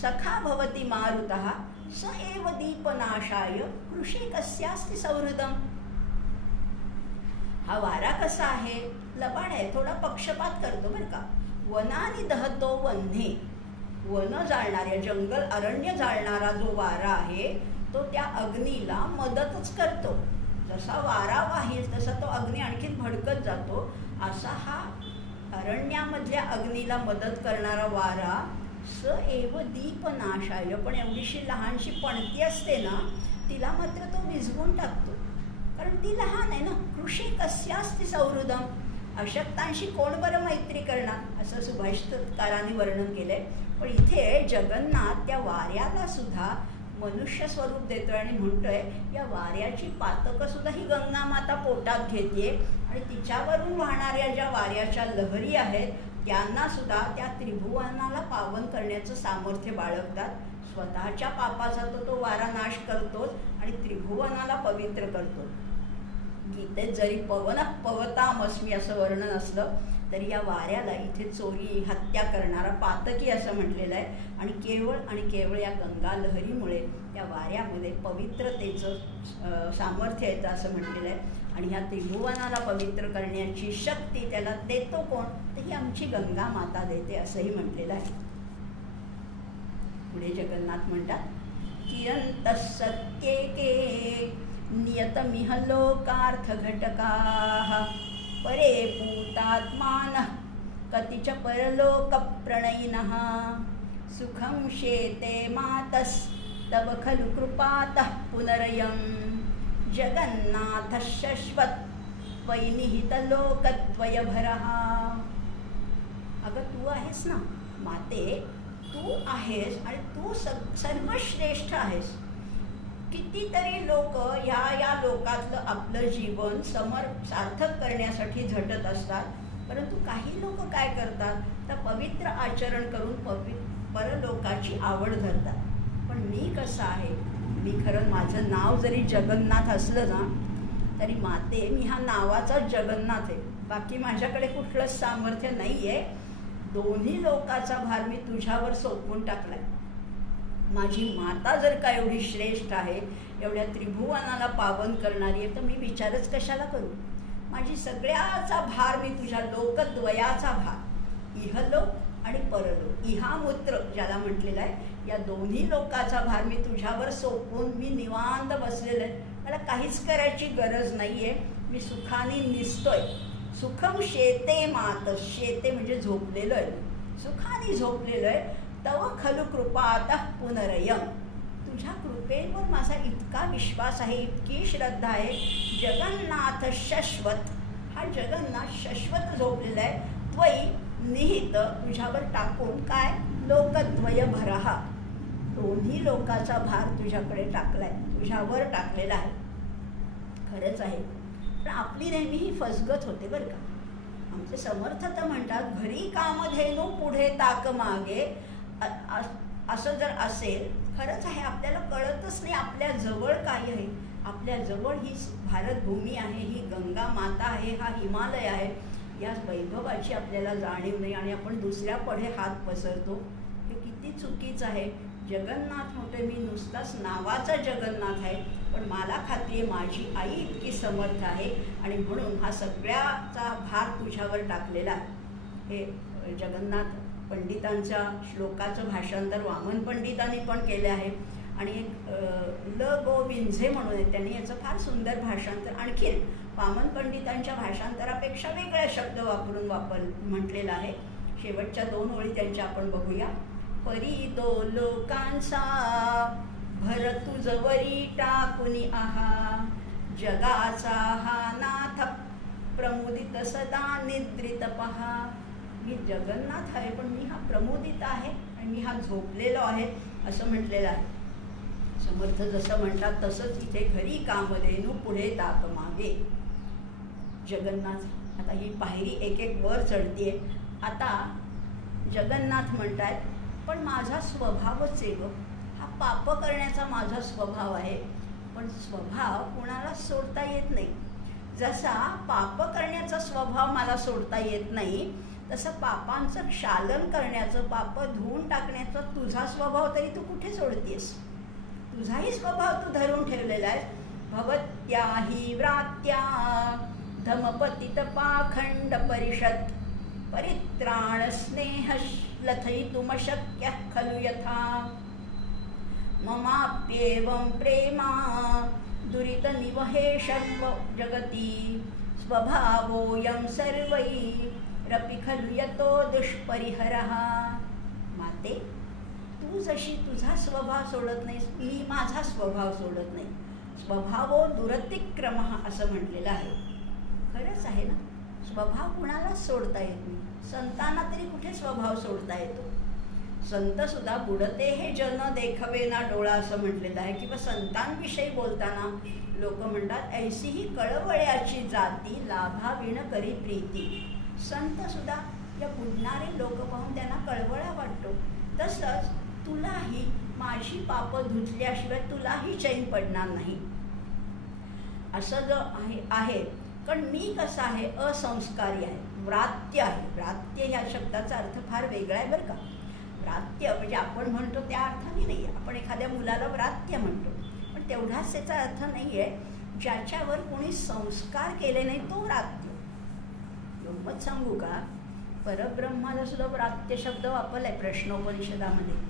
सखा भवति मारुतः स एव दीपनाशाय कृषी कस्यास्ति सौहृदम. हा वारा कसा आहे, लबाड आहे, थोडा पक्षपात करतो बरं का. वनानि दहतो वह्ने, वन जाळणाऱ्या, जंगल अरण्य जाळणारा जो वारा आहे तो त्या अग्नीला मदतच करतो. जसा वारा वाहील तसा तो अग्नी आणखीन भडकत जातो. असा हा अरण्यामधल्या अग्नीला मदत करणारा वारा स एव दीपनाशाय, पण एवढीशी लहानशी पणती असते ना तिला मात्र तो विझवून टाकतो, कारण ती लहान आहे ना. कृषी कस्यास्ति सौहृदम, अशक्तांशी कोण बरं मैत्री करणार, असं सुभाषितकारांनी वर्णन केलंय. पण इथे जगन्नाथ त्या वाऱ्याला सुद्धा मनुष्य स्वरूप देतोय आणि म्हणतोय या वाऱ्याची पातकं सुद्धा ही गंगा माता पोटात घेते, आणि तिच्यावरून वाहणाऱ्या ज्या वाऱ्याच्या लहरी आहेत त्यांना सुद्धा त्या त्रिभुवनाला पावन करण्याचं सामर्थ्य बाळगतात. स्वतःच्या पापाचा तर तो वारा नाश करतोच आणि त्रिभुवनाला पवित्र करतो. गीतेत जरी पवन पवतामस्मी असं वर्णन असलं तरी या वाऱ्याला इथे चोरी, हत्या करणारा पातकी असं म्हटलेलं आहे. आणि केवळ या गंगा लहरीमुळे त्या वाऱ्यामध्ये पवित्रतेचं सामर्थ्य येतं असं म्हटलेलं आहे. आणि ह्या त्रिभुवनाला पवित्र करण्याची शक्ती त्याला देतो कोण, तर ही आमची गंगा माता देते असंही म्हटलेलं आहे. पुढे जगन्नाथ म्हणतात, किरंत सत्येके नियतमिह लोकार्थ घटकाः परे पूतात्मानः कतिच परलोक प्रणयिनः सुखं शेते मातस्तव खलु कृपातः पुनरयं जगन्नाथ शश्वत त्वयि निहितलोकद्वयभरः. अगं तू आहेस ना माते, तू आहेस आणि तू सर्वश्रेष्ठ आहेस. कितीतरी लोक या लोकातलं आपलं जीवन सार्थक करण्यासाठी झटत असतात, परंतु काही लोक काय करतात तर पवित्र आचरण करून परलोकाची आवड धरतात. पण मी कसं आहे, मी खरं माझं नाव जरी जगन्नाथ असलं ना तरी माते मी हा नावाचाच जगन्नाथ आहे, बाकी माझ्याकडे कुठलंच सामर्थ्य नाही आहे. दोन्ही लोकाचा भार मी तुझ्यावर सोपवून टाकलाय. माझी माता जर का एवढी श्रेष्ठ आहे, एवढ्या त्रिभुवनाला पावन करणारी आहे, तर मी विचारच कशाला करू. माझी सगळ्याचा भार मी तुझ्या लोकद्वयाचा भार, इहलोक आणि परलोक, इहामूत्र ज्याला म्हटलेलं आहे, या दोन्ही लोकाचा भार मी तुझ्यावर सोपवून मी निवांत बसलेलं आहे. मला काहीच करायची गरज नाही आहे, मी सुखाने निसतोय. सुखम शेते मात, शेते म्हणजे झोपलेलं आहे, सुखाने झोपलेलं आहे. तव खलु कृपा आता पुनरयम, तुझ्या कृपेवर माझा इतका विश्वास आहे, इतकी श्रद्धा आहे. जगन्नाथ शश्वत, हा जगन्नाथ शश्वत झोपलेला आहे. त्वयि निहित, तुझ्यावर टाकून काय, लोकद्वय भरहा, दोन्ही लोकाचा भार तुझ्याकडे टाकलाय, तुझ्यावर टाकलेला आहे. खरंच आहे, पण आपली नेहमी ही फसगत होते बरं का. आमचे समर्थ तर म्हणतात, घरी कामधेनू पुढे ताक मागे. असं जर असेल, खरंच आहे, आपल्याला कळतच नाही आपल्या जवळ काय आहे. आपल्या जवळ ही भारतभूमी आहे, ही गंगा माता आहे, हा हिमालय आहे. या वैभवाची आपल्याला जाणीव नाही आणि आपण दुसऱ्या पुढे हात पसरतो. हे किती चुकीचं आहे. जगन्नाथ म्हणते, मी नुसताच नावाचा जगन्नाथ आहे, पण मला खात्री आहे माझी आई इतकी समर्थ आहे आणि म्हणून हा सगळ्याचा भार तुझ्यावर टाकलेला आहे. हे जगन्नाथ पंडितांच्या श्लोकाचं भाषांतर वामन पंडितांनी पण केले आहे. आणि एक ल गो विंझे म्हणून आहे, त्यांनी याचं फार सुंदर भाषांतर आणखी वामन पंडितांच्या भाषांतरापेक्षा वेगळा शब्द वापरून म्हटलेला आहे. शेवटच्या 2 ओळी त्यांच्या आपण बघूया. परी दो लोकांचा भर तुझवरी टाकुनी आहा, जगाचा हा नाथ प्रमुदित सदा निद्रित पहा. मी जगन्नाथ आहे, पण मी हा प्रमुदित आहे आणि मी हा झोपलेलो आहे असं म्हटलेलं आहे. समर्थ जसं म्हणतात तसंच इथे घरी कामधेनू पुढे ताक मागे. जगन्नाथ, आता ही पायरी एक एक वर चढतीये. आता जगन्नाथ म्हणतायत, पण माझा स्वभावच आहे गं, हा पाप करण्याचा माझा स्वभाव आहे. पण स्वभाव कुणाला सोडता येत नाही. जसा पाप करण्याचा स्वभाव मला सोडता येत नाही, तसं पापांचं क्षालन करण्याचं, पाप धुवून टाकण्याचा तुझा स्वभाव तरी तू कुठे सोडतेस? तुझाही स्वभाव तू धरून ठेवलेला आहेस. भवत्याही व्रात्या धमपतित पाखंड परिषद परित्राण स्नेह लथयितुम शक्य खलु यथा, ममाप्येवं प्रेमा दुरित निवहेशं जगती, स्वभावोऽयं सर्वैरपि खलु यतो दुष्परिहरः. माते, तू जशी तुझा स्वभाव सोडत नाहीस, मी माझा स्वभाव सोडत नाही. स्वभावो दुरतिक्रमः असं म्हटलेलं आहे. खरंच आहे ना, स्वभाव कुणालाच सोडता येत नाही. संतांना तरी कुठे स्वभाव सोडता येतो? संत सुद्धा बुडते हे जन देखवे ना डोळा असं म्हटलेलं आहे. किंवा संतांविषयी बोलताना लोक म्हणतात, ऐशी ही कळवळ्याची जाती लाभाविण करी प्रीती. संत सुद्धा या बुडणारे लोक पाहून त्यांना कळवळा वाटतो. तसंच तुलाही माझी पापं धुतल्याशिवाय तुलाही चैन पडणार नाही असं जो आहे. पण मी कसं आहे, असंस्कारी आहे, व्रात्य आहे. व्रात्य ह्या शब्दाचा अर्थ फार वेगळा आहे बरं का. व्रात्य म्हणजे आपण म्हणतो त्या अर्थाने नाही आहे. आपण एखाद्या मुलाला व्रात्य म्हणतो, पण तेवढाच त्याचा अर्थ नाही आहे. ज्याच्यावर कोणी संस्कार केले नाही तो व्रात्य. गंमत सांगू का, परब्रह्माला सुद्धा व्रात्य शब्द वापरलाय प्रश्नोपनिषदामध्ये.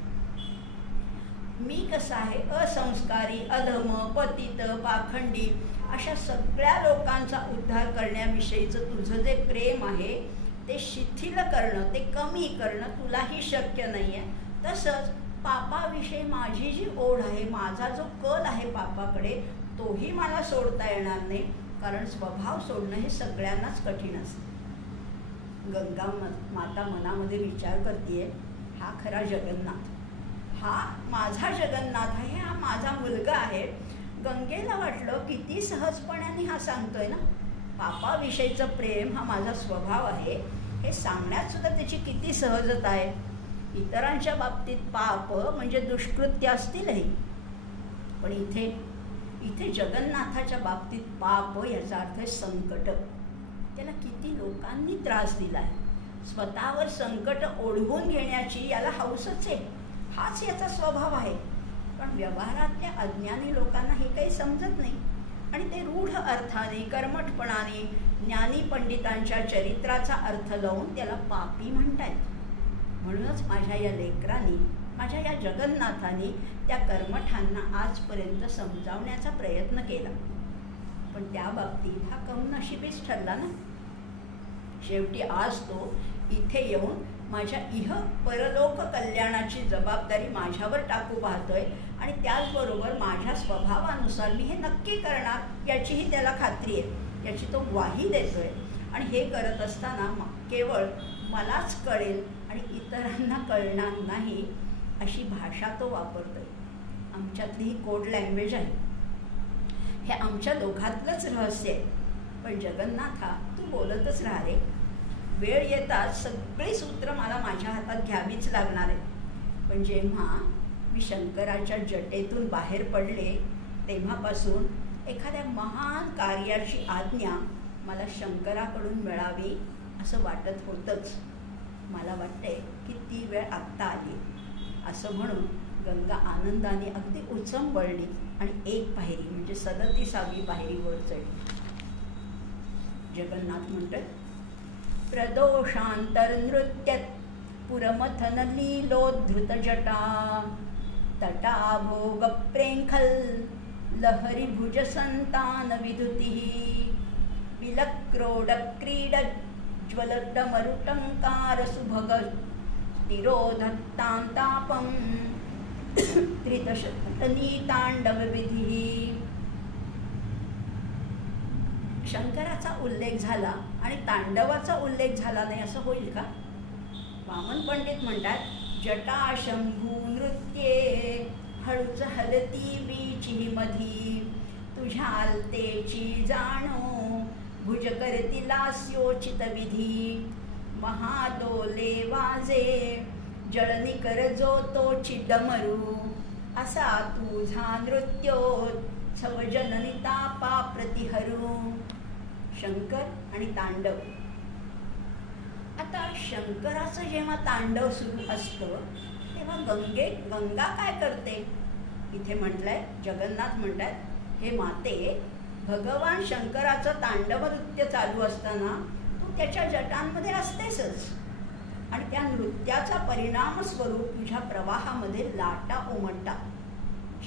मी कसं आहे, असंस्कारी, अधम, पतित, पाखंडी अशा सगळ्या लोकांचा उद्धार करण्याविषयीचं तुझं जे प्रेम आहे ते शिथिल करणं, ते कमी करणं तुलाही शक्य नाही आहे. तसंच पापाविषयी माझी जी ओढ आहे, माझा जो कल आहे पापाकडे, तोही मला सोडता येणार नाही. कारण स्वभाव सोडणं हे सगळ्यांनाच कठीण असतं. गंगा माता मनामध्ये विचार करते, हा खरा जगन्नाथ, हा माझा जगन्नाथ आहे, हा माझा मुलगा आहे. गंगेला वाटलं किती सहजपणाने हा सांगतोय ना, पापाविषयीचं प्रेम हा माझा स्वभाव आहे हे सांगण्यात सुद्धा त्याची किती सहजता आहे. इतरांच्या बाबतीत पाप म्हणजे दुष्कृत्य असतीलही, पण इथे जगन्नाथाच्या बाबतीत पाप याचा अर्थ आहे संकट. त्याला किती लोकांनी त्रास दिला आहे. स्वतःवर संकट ओढवून घेण्याची याला हौसच आहे, हाच याचा स्वभाव आहे. पण व्यवहारातल्या अज्ञानी लोकांना हे काही समजत नाही आणि ते रूढ अर्थाने, कर्मठपणाने ज्ञानी पंडितांच्या चरित्राचा अर्थ लावून त्याला पापी म्हणतायत. म्हणूनच माझ्या या लेकरांनी, माझ्या या जगन्नाथाने त्या कर्मठांना आजपर्यंत समजावण्याचा प्रयत्न केला. पण त्या बाबतीत हा कमनशिबीच ठरला ना. शेवटी आज तो इथे येऊन माझ्या इह परलोक कल्याणाची जबाबदारी माझ्यावर टाकू पाहतोय आणि त्याचबरोबर माझ्या स्वभावानुसार मी हे नक्की करणार याचीही त्याला खात्री आहे, याची तो ग्वाही देतोय. आणि हे करत असताना केवळ मलाच कळेल आणि इतरांना कळणार नाही अशी भाषा तो वापरतोय. आमच्यातली ही कोड लँग्वेज आहे. हे आमच्या दोघातलंच रहस्य आहे. पण जगन्नाथा, तू बोलतच राहा रे. वेळ येतात सगळी सूत्र मला माझ्या हातात घ्यावीच लागणार आहे. पण जेव्हा मी शंकराच्या जटेतून बाहेर पडले तेव्हापासून एखाद्या महान कार्याची आज्ञा मला शंकराकडून मिळावी असं वाटत होतंच. मला वाटतंय की ती वेळ आत्ता आली असं म्हणून गंगा आनंदाने अगदी उचंबळली आणि एक पायरी म्हणजे 37वी पायरी वर चढली. जगन्नाथ म्हणतोय, प्रदोषांतर नृत्य पुरमथन लीलोद्धृत जटा तटाभोग प्रेंखल लहरी भुज संतान विदुतिः विलक्रोड क्रीड ज्वलद मरुटंकार सुभग तिरोधत्तांतापम त्रिदशतनी तांडव विधी. शंकराचा उल्लेख झाला आणि तांडवाचा उल्लेख झाला नाही असं होईल का? वामन पंडित म्हणतात, जटा शंभू नृत्ये हळूच हलती बीची मधी तुझ्या आलतेची जाणो भुज करती लास्योचित विधी महादोले वाजे जळणी कर जो तोची डमरू असा तुझा नृत्योत्सव जननी तापा प्रतिहरू. शंकर आणि तांडव. आता शंकराचं जेव्हा तांडव सुरू असतं तेव्हा गंगा काय करते? इथे म्हटलंय, जगन्नाथ म्हणतात, हे माते, भगवान शंकराचं तांडव नृत्य चालू असताना तू त्याच्या जटांमध्ये असतेसच आणि त्या नृत्याचा परिणाम स्वरूप तुझ्या प्रवाहामध्ये लाटा उमटतात.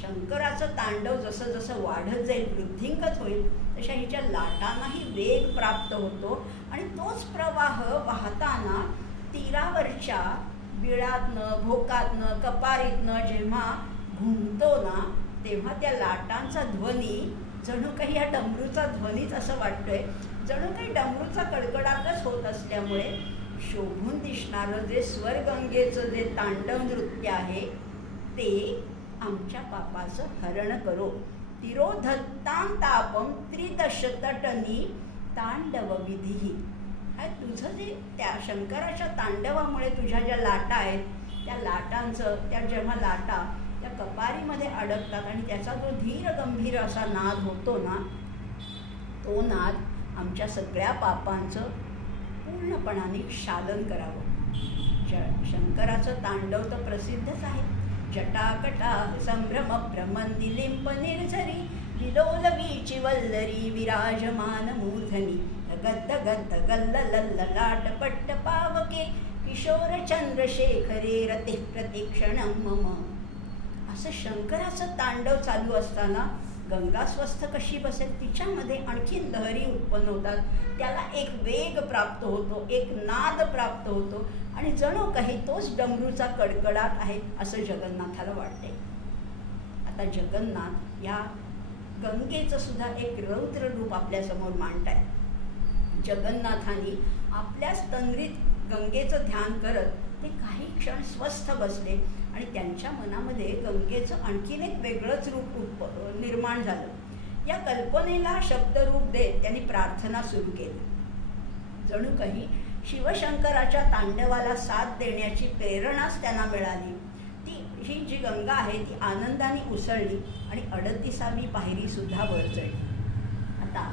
शंकराचं तांडव जसं जसं वाढत जाईल, वृद्धिंगत होईल, तशा हिच्या लाटांनाही वेग प्राप्त होतो आणि तोच प्रवाह वाहताना तीरावरच्या बिळातनं, भोकातनं, कपारीतनं जेव्हा घुमतो ना, तेव्हा त्या लाटांचा ध्वनी जणू काही या डमरूचा ध्वनीच असं वाटतोय. जणू काही डमरूचा कडकडाटच होत असल्यामुळे शोभून दिसणारं जे स्वरगंगेचं जे तांडव नृत्य आहे ते आमच्या पापाचं हरण करो. तिरोधत्तांतापम त्रिदशतटनी तांडव विधी. तुझं जे त्या शंकराच्या तांडवामुळे तुझ्या ज्या लाटा आहेत त्या लाटांचं, त्या जेव्हा लाटा त्या कपारीमध्ये अडकतात आणि त्याचा जो धीर गंभीर असा नाद होतो ना, तो नाद आमच्या सगळ्या पापांचं पूर्णपणाने शालन करावं. शंकराचं तांडव तर प्रसिद्धच आहे. जटाकटा संभ्रम भ्रमंदी लिंप निर्झरी विलोलवीची वल्लरी विराजमान मूर्धनी गद्द गद्द गल्ल लल्ल लाट पट्ट पावके किशोर चंद्रशेखरे रते प्रतिक्षणम मम. असं शंकराचं तांडव चालू असताना गंगा स्वस्थ कशी बसेल? तिच्यामध्ये आणखीन लहरी उत्पन्न होतात, त्याला एक वेग प्राप्त होतो, एक नाद प्राप्त होतो आणि जणू काही तोच डमरूचा कडकडाट आहे असं जगन्नाथाला वाटते. आता जगन्नाथ या गंगेचं सुद्धा एक रौद्र रूप आपल्यासमोर मांडताय. जगन्नाथांनी आपल्या स्तंद्रीत गंगेचं ध्यान करत ते काही क्षण स्वस्थ बसले आणि त्यांच्या मनामध्ये गंगेचं आणखीन एक वेगळंच रूप निर्माण झालं. या कल्पनेला शब्दरूप देत त्यांनी प्रार्थना सुरू केली. जणू काही शिवशंकराच्या तांडवाला साथ देण्याची प्रेरणाच त्यांना मिळाली. ही जी गंगा आहे ती आनंदाने उसळली आणि 38वी पायरी सुद्धा वर चढली. आता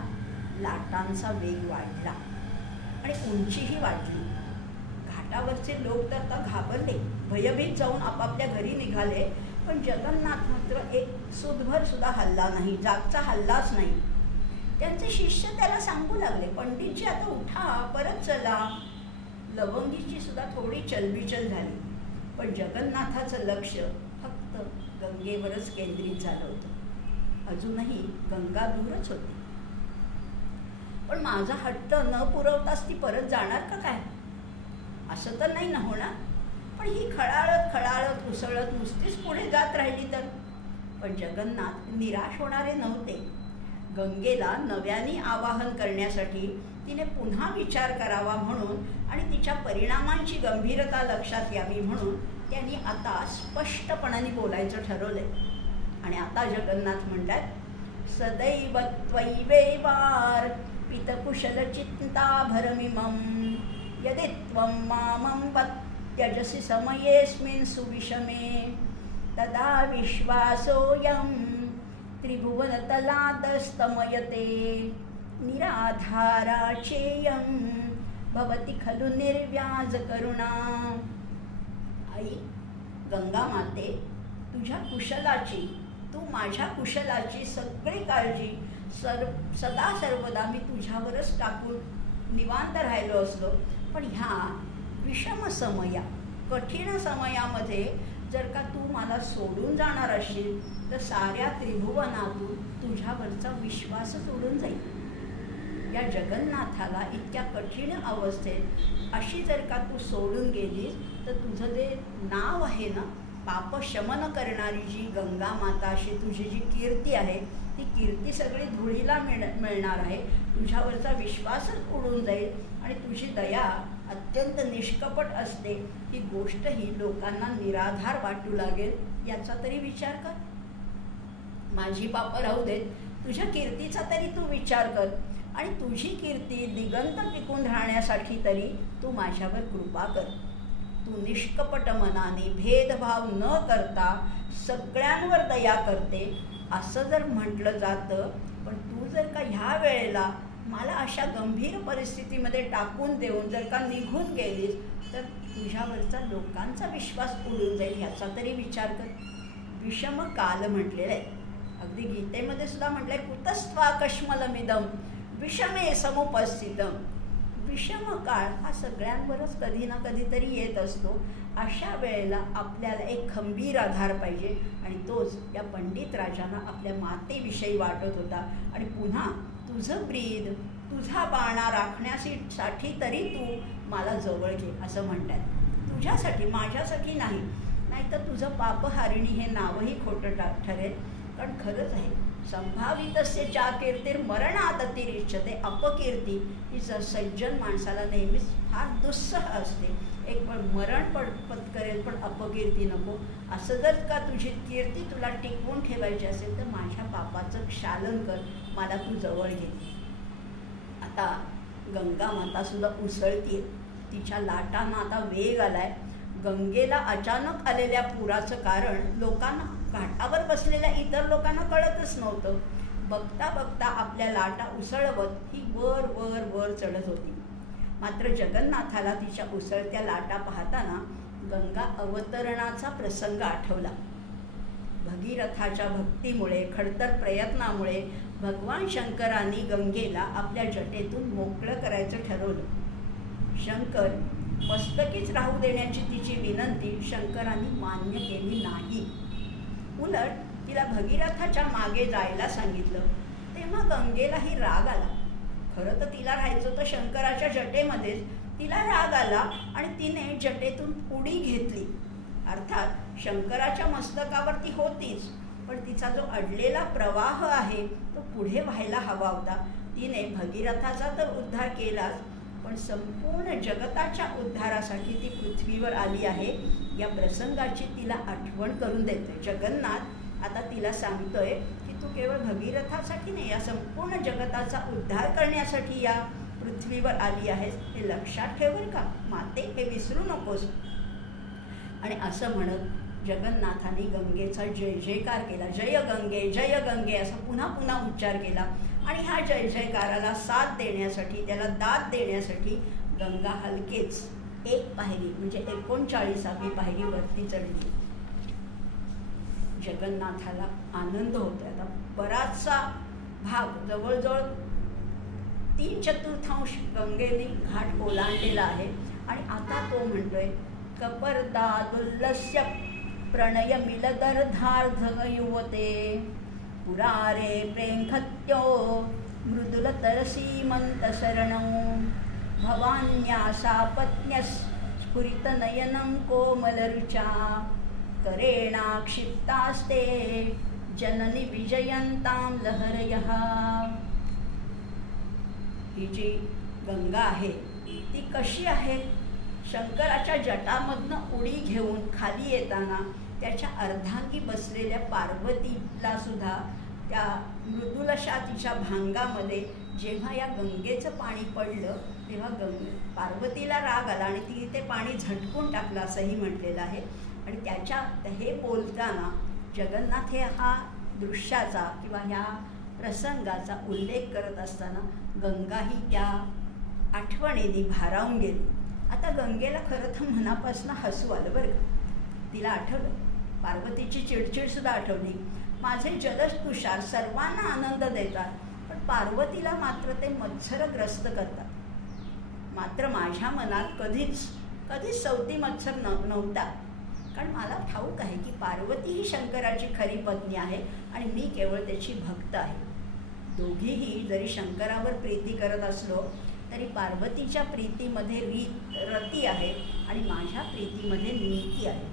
लाटांचा वेग वाढला आणि उंचीही वाढली. घाटावरचे लोक तर आता घाबरले, भयभीत जाऊन आपापल्या घरी निघाले. पण जगन्नाथ मात्र एक सुदभर सुद्धा हल्ला नाही, जागचा हल्लाच नाही. त्यांचे शिष्य त्याला सांगू लागले, पंडितजी आता उठा, परत चला. लवंगीची सुद्धा थोडी चलबिचल झाली, पण जगन्नाथाचं लक्ष फक्त गंगेवरच केंद्रित झालं होतं. अजूनही गंगा दूरच होती. पण माझा हट्ट न पुरवताच ती परत जाणार का काय? असं तर नाही ना होणार. पण ही खळाळत खळाळत उसळत नुसतीच पुढे जात राहिली तर? पण जगन्नाथ निराश होणारे नव्हते. गंगेला नव्याने आवाहन करण्यासाठी तिने पुन्हा विचार करावा म्हणून आणि तिच्या परिणामांची गंभीरता लक्षात यावी म्हणून त्यांनी आता स्पष्टपणाने बोलायचं ठरवलंय. आणि आता जगन्नाथ म्हणतात, सदैव त्वयैवार पितकुशल चिंता भरमिमं यदि त्वं मामं त्यजसि समयेऽस्मिन् सुविषमे तदा विश्वासोऽयं त्रिभुवनतलादस्तमयते निराधाराचेयं भवति खलु निर्व्याज करुणा. आई गंगा माते, तुझ्या कुशलाची, तू माझ्या कुशलाची सगळी काळजी सदा सर्वदा मी तुझ्यावरच टाकून निवांत राहिलो असलो, पण ह्या विषम समया, कठीण समयामध्ये जर का तू मला सोडून जाणार असशील तर साऱ्या त्रिभुवनातून तुझ्यावरचा विश्वासच उडून जाईल. या जगन्नाथाला इतक्या कठीण अवस्थेत अशी जर का तू सोडून गेलीस तर तुझं जे नाव आहे ना, पापशमन करणारी जी गंगा माता अशी तुझी जी कीर्ती आहे ती कीर्ती सगळी धुळीला मिळणार आहे. तुझ्यावरचा विश्वासच उडून जाईल आणि तुझी दया अत्यंत निष्कपट असते ही गोष्ट ही लोकांना निराधार वाटू लागेल. याचा तरी विचार कर. माझी पापं राहू देत, तुझ्या कीर्तीचा तरी तू विचार कर आणि तुझी कीर्ती दिगंत टिकून राहण्यासाठी तरी तू माझ्यावर कृपा कर. तू निष्कपट मनाने भेदभाव न करता सगळ्यांवर दया करते असं जर म्हटलं जातं. पण तू जर का ह्या वेळेला मला अशा गंभीर परिस्थितीमध्ये टाकून देऊन जर का निघून गेलीस तर तुझ्यावरचा लोकांचा विश्वास उडून जाईल. ह्याचा तरी विचार कर. विषम काल म्हटलेलं आहे. अगदी गीतेमध्ये सुद्धा म्हटलंय कुतस्त्वा कश्मलमिदम विषमे समुपस्थितम. विषम काळ हा सगळ्यांवरच कधी ना कधीतरी येत असतो. अशा वेळेला आपल्याला एक खंबीर आधार पाहिजे आणि तोच या पंडित राजांना आपल्या मातेविषयी वाटत होता. आणि पुन्हा तुझं ब्रीद तुझा बाणा राखण्यासाठी तरी तू मला जवळ घे असं म्हणतात. तुझ्यासाठी, माझ्यासाठी नाही. नाहीतर तुझं पापहारिणी हे नावही खोटं ठरेल. कारण खरंच आहे संभावितस्य चा कीर्तिर्मरणादतिरिच्यते. अपकीर्ती ही सज्जन माणसाला नेहमीच फार दुस्सह असते. एक पण मरण पत्करेल पण अपकीर्ती नको. असं जर का तुझी कीर्ती तुला टिकवून ठेवायची असेल तर माझ्या पापाचं क्षालन कर, मला तू जवळ घे. आता गंगा माता सुद्धा उसळतीये. तिच्या लाटांना आता वेग आलाय. गंगेला अचानक आलेल्या पुराचं कारण लोकांना, घाटावर बसलेल्या इतर लोकांना कळतच नव्हतं. बघता बघता आपल्या लाटा उसळवत ही वर वर वर चढत होती. मात्र जगन्नाथाला तिच्या उसळत्या लाटा पाहताना गंगा अवतरणाचा प्रसंग आठवला. भगीरथाच्या भक्तीमुळे, खडतर प्रयत्नामुळे भगवान शंकरांनी गंगेला आपल्या जटेतून मोकळं करायचं ठरवलं. शंकर मस्तकीच राहू देण्याची तिची विनंती शंकरांनी मान्य केली नाही. उलट तिला भगीरथाच्या मागे जायला सांगितलं. तेव्हा गंगेलाही राग आला. खरं तर तिला राहायचं तर शंकराच्या जटेमध्येच. तिला राग आला आणि तिने जटेतून उडी घेतली. अर्थात शंकराच्या मस्तकावरती होतीच, पण तिचा जो अडलेला प्रवाह आहे तो पुढे व्हायला हवा होता. तिने भगीरथाचा तर उद्धार केलाच, पण संपूर्ण जगताच्या उद्धारासाठी ती पृथ्वीवर आली आहे. या प्रसंगाची तिला आठवण करून देतोय जगन्नाथ. आता तिला सांगतोय की तू केवळ भगीरथासाठी नाही, या संपूर्ण जगताचा उद्धार करण्यासाठी या पृथ्वीवर आली आहेस. हे लक्षात ठेव बरं का माते, हे विसरू नकोस. आणि असं म्हणत जगन्नाथाने गंगेचा जय जयकार केला. जय गंगे असा पुन्हा पुन्हा उच्चार केला. आणि ह्या जय जयकाराला साथ देण्यासाठी, त्याला दाद देण्यासाठी गंगा हलकेच एक पायरी म्हणजे 39वी पायरी वरती चढली. जगन्नाथाला आनंद होतोय. आता बराचसा भाग, जवळजवळ 3/4 गंगेने घाट ओलांडलेला आहे. आणि आता तो म्हणतोय कपर्दादुल्लस्य प्रणय मिलदर्धार्ध युवते पुरारे प्रेंखत्यो मृदुलतरसीमंत शरणौ भवान्यासापत्न्यस् स्फुरितनयनं कोमलरुचा करेणाक्षिप्तास्ते जननी विजयंतां लहरयः. ही जी गंगा आहे ती कशी आहे? शंकराच्या जटामधनं उडी घेऊन खाली येताना त्याच्या अर्धांगी बसलेल्या पार्वतीला सुद्धा त्या मृदुलशा तिच्या भांगामध्ये जेव्हा या गंगेचं पाणी पडलं तेव्हा पार्वतीला राग आला आणि ती ते पाणी झटकून टाकलं असंही म्हटलेलं आहे. आणि त्याच्या हे बोलताना जगन्नाथ हे हा दृश्याचा किंवा ह्या प्रसंगाचा उल्लेख करत असताना गंगाही त्या आठवणीने भारावून गेली. आता गंगेला खरं तर मनापासून हसू आलं बरं का. तिला आठवलं, पार्वतीची चिडचिडसुद्धा आठवली. माझे जलद तुषार सर्वांना आनंद देतात, पण पार्वतीला मात्र ते मत्सरग्रस्त करतात. मात्र माझ्या मनात कधीच सवती मत्सर नव्हता. कारण मला ठाऊक आहे की पार्वती ही शंकराची खरी पत्नी आहे आणि मी केवळ त्याची भक्त आहे. दोघीही जरी शंकरावर प्रीती करत असलो तरी पार्वतीच्या प्रीतीमध्ये रती आहे आणि माझ्या प्रीतीमध्ये नीती आहे.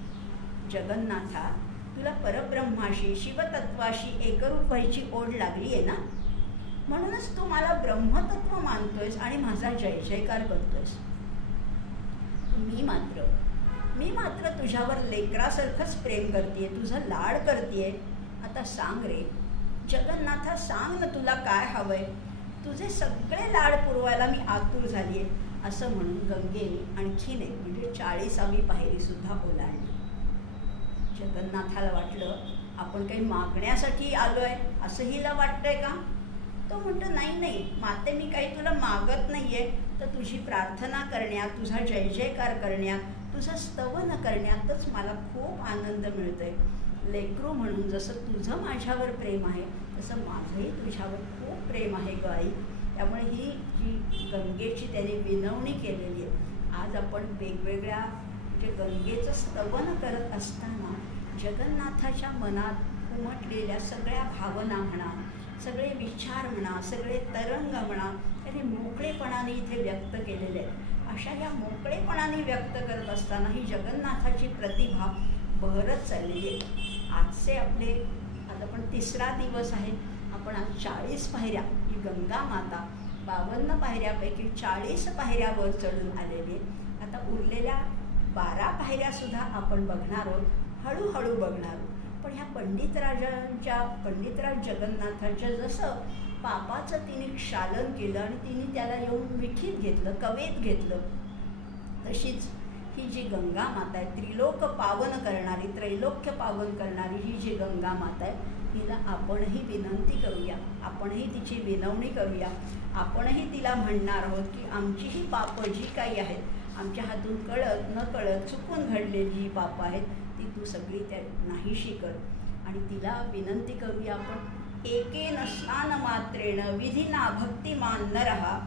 जगन्नाथा, तुला परब्रह्माशी शिवतत्वाशी एकरूप व्हायची ओढ लागली आहे ना, म्हणूनच तू मला ब्रह्मतत्व मानतोयस आणि माझा जय जयकार करतोयस. मी मात्र तुझ्यावर लेकरासारखंच प्रेम करतेय, तुझं लाड करतेय. आता सांग रे जगन्नाथा, सांग ना तुला काय हवंय. तुझे सगळे लाड पुरवायला मी आतुर झाली आहे. असं म्हणून गंगेने आणखीन एक म्हणजे 40वी पायरी सुद्धा ओलांडली. जगन्नाथाला वाटलं आपण काही मागण्यासाठी आलोय असं हिला वाटतंय का. तो म्हणतो नाही माते, मी काही तुला मागत नाहीये, तर तुझी प्रार्थना करण्यात, तुझा जय जयकार करण्यात, तुझं स्तवन करण्यातच मला खूप आनंद मिळतोय. लेकरू म्हणून जसं तुझं माझ्यावर प्रेम आहे तसं माझंही तुझ्यावर खूप प्रेम आहे ग आई. त्यामुळे ही जी गंगेची त्याने विनवणी केलेली आहे. आज आपण वेगवेगळ्या म्हणजे गंगेचं स्तवन करत असताना जगन्नाथाच्या मनात उमटलेल्या सगळ्या भावना म्हणा, सगळे विचार म्हणा, सगळे तरंग म्हणा, त्याने मोकळेपणाने इथे व्यक्त केलेले आहेत. अशा या मोकळेपणाने व्यक्त करत असताना ही जगन्नाथाची प्रतिभा बहरत चाललेली आहे. आजचे आपले आता पण 3रा दिवस आहे. आपण आज 40 पायऱ्या, ही गंगा माता 52 पायऱ्यापैकी 40 पायऱ्या वर चढून आलेली आहे. आता उरलेल्या 12 पायऱ्यासुद्धा आपण बघणार आहोत, हळूहळू बघणार आहोत. पण ह्या पंडितराज जगन्नाथांच्या जसं पापाचं तिने क्षालन केलं आणि तिने त्याला येऊन मिठीत घेतलं, कवेत घेतलं, तशीच ही जी गंगा माता आहे, त्रिलोक पावन करणारी, त्रैलोक्य पावन करणारी ही जी गंगा माता आहे, तिला आपणही विनंती करूया, आपणही तिची विनवणी करूया. आपणही तिला म्हणणार आहोत की आमची ही पापं जी काही आहेत, आमच्या हातून कळत न कळत चुकून घडलेली जी पापं आहेत ती तू सगळी त्या नाहीशी कर. आणि तिला विनंती करूया आपण, एकेन स्नान मात्रेण विधिना भक्तिमान नरहा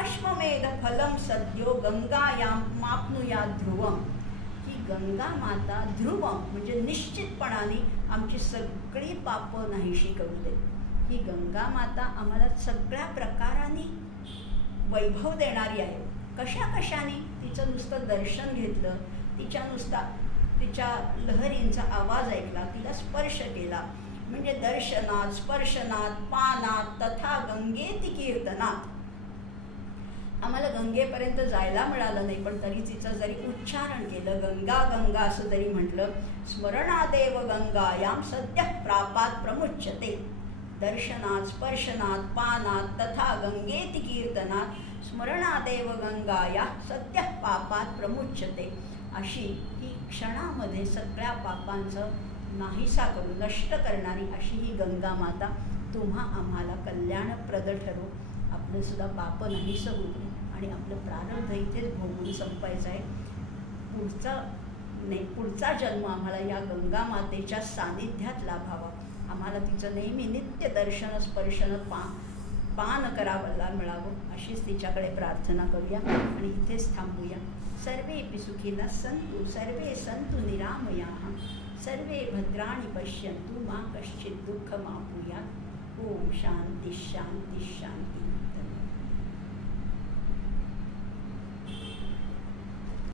अश्वमेध फलम सद्यो गंगायां माप्नुया ध्रुवम. ही गंगा माता ध्रुवम म्हणजे निश्चितपणाने आमची सगळी पापं नाहीशी करू दे. ही गंगा माता आम्हाला सगळ्या प्रकाराने वैभव देणारी आहे. कशाने? तिचं नुसतं दर्शन घेतलं, तिच्या लहरींचा आवाज ऐकला, तिला स्पर्श केला म्हणजे दर्शनात, स्पर्शनात, पानात तथा गंगेती कीर्तनात. आम्हाला गंगेपर्यंत जायला मिळालं नाही, पण तरी तिचं जरी उच्चारण केलं, गंगा गंगा असं जरी म्हटलं, स्मरणादेव गंगायाम सद्य प्रापात प्रमुच्यते. दर्शनात, स्पर्शनात, पानात तथा गंगेती कीर्तनात स्मरणादेव गंगाया सद्य पापात प्रमुच्यते. अशी ही क्षणामध्ये सगळ्या पापांचं नाहीसा करू, नष्ट करणारी अशी ही गंगा माता तुम्हा आम्हाला कल्याणप्रद ठरो. आपलं सुद्धा पाप नाहीसं होऊ आणि आपलं प्रारब्ध इथेच भोगून संपायचं आहे. पुढचा जन्म आम्हाला या गंगा मातेच्या सानिध्यात लाभावा. आम्हाला तिचं नेहमी नित्य दर्शन, स्पर्शन, पान करावला मिळावं अशीच तिच्याकडे प्रार्थना करूया आणि इथेच थांबूया. सर्वेपि सुखिनः सन्तु, सर्वे सन्तु निरामयाः, सर्वे भद्राणि पश्यन्तु, मा कश्चित् दुःखमाप्नुयात्. ओम शांती शांती शांती.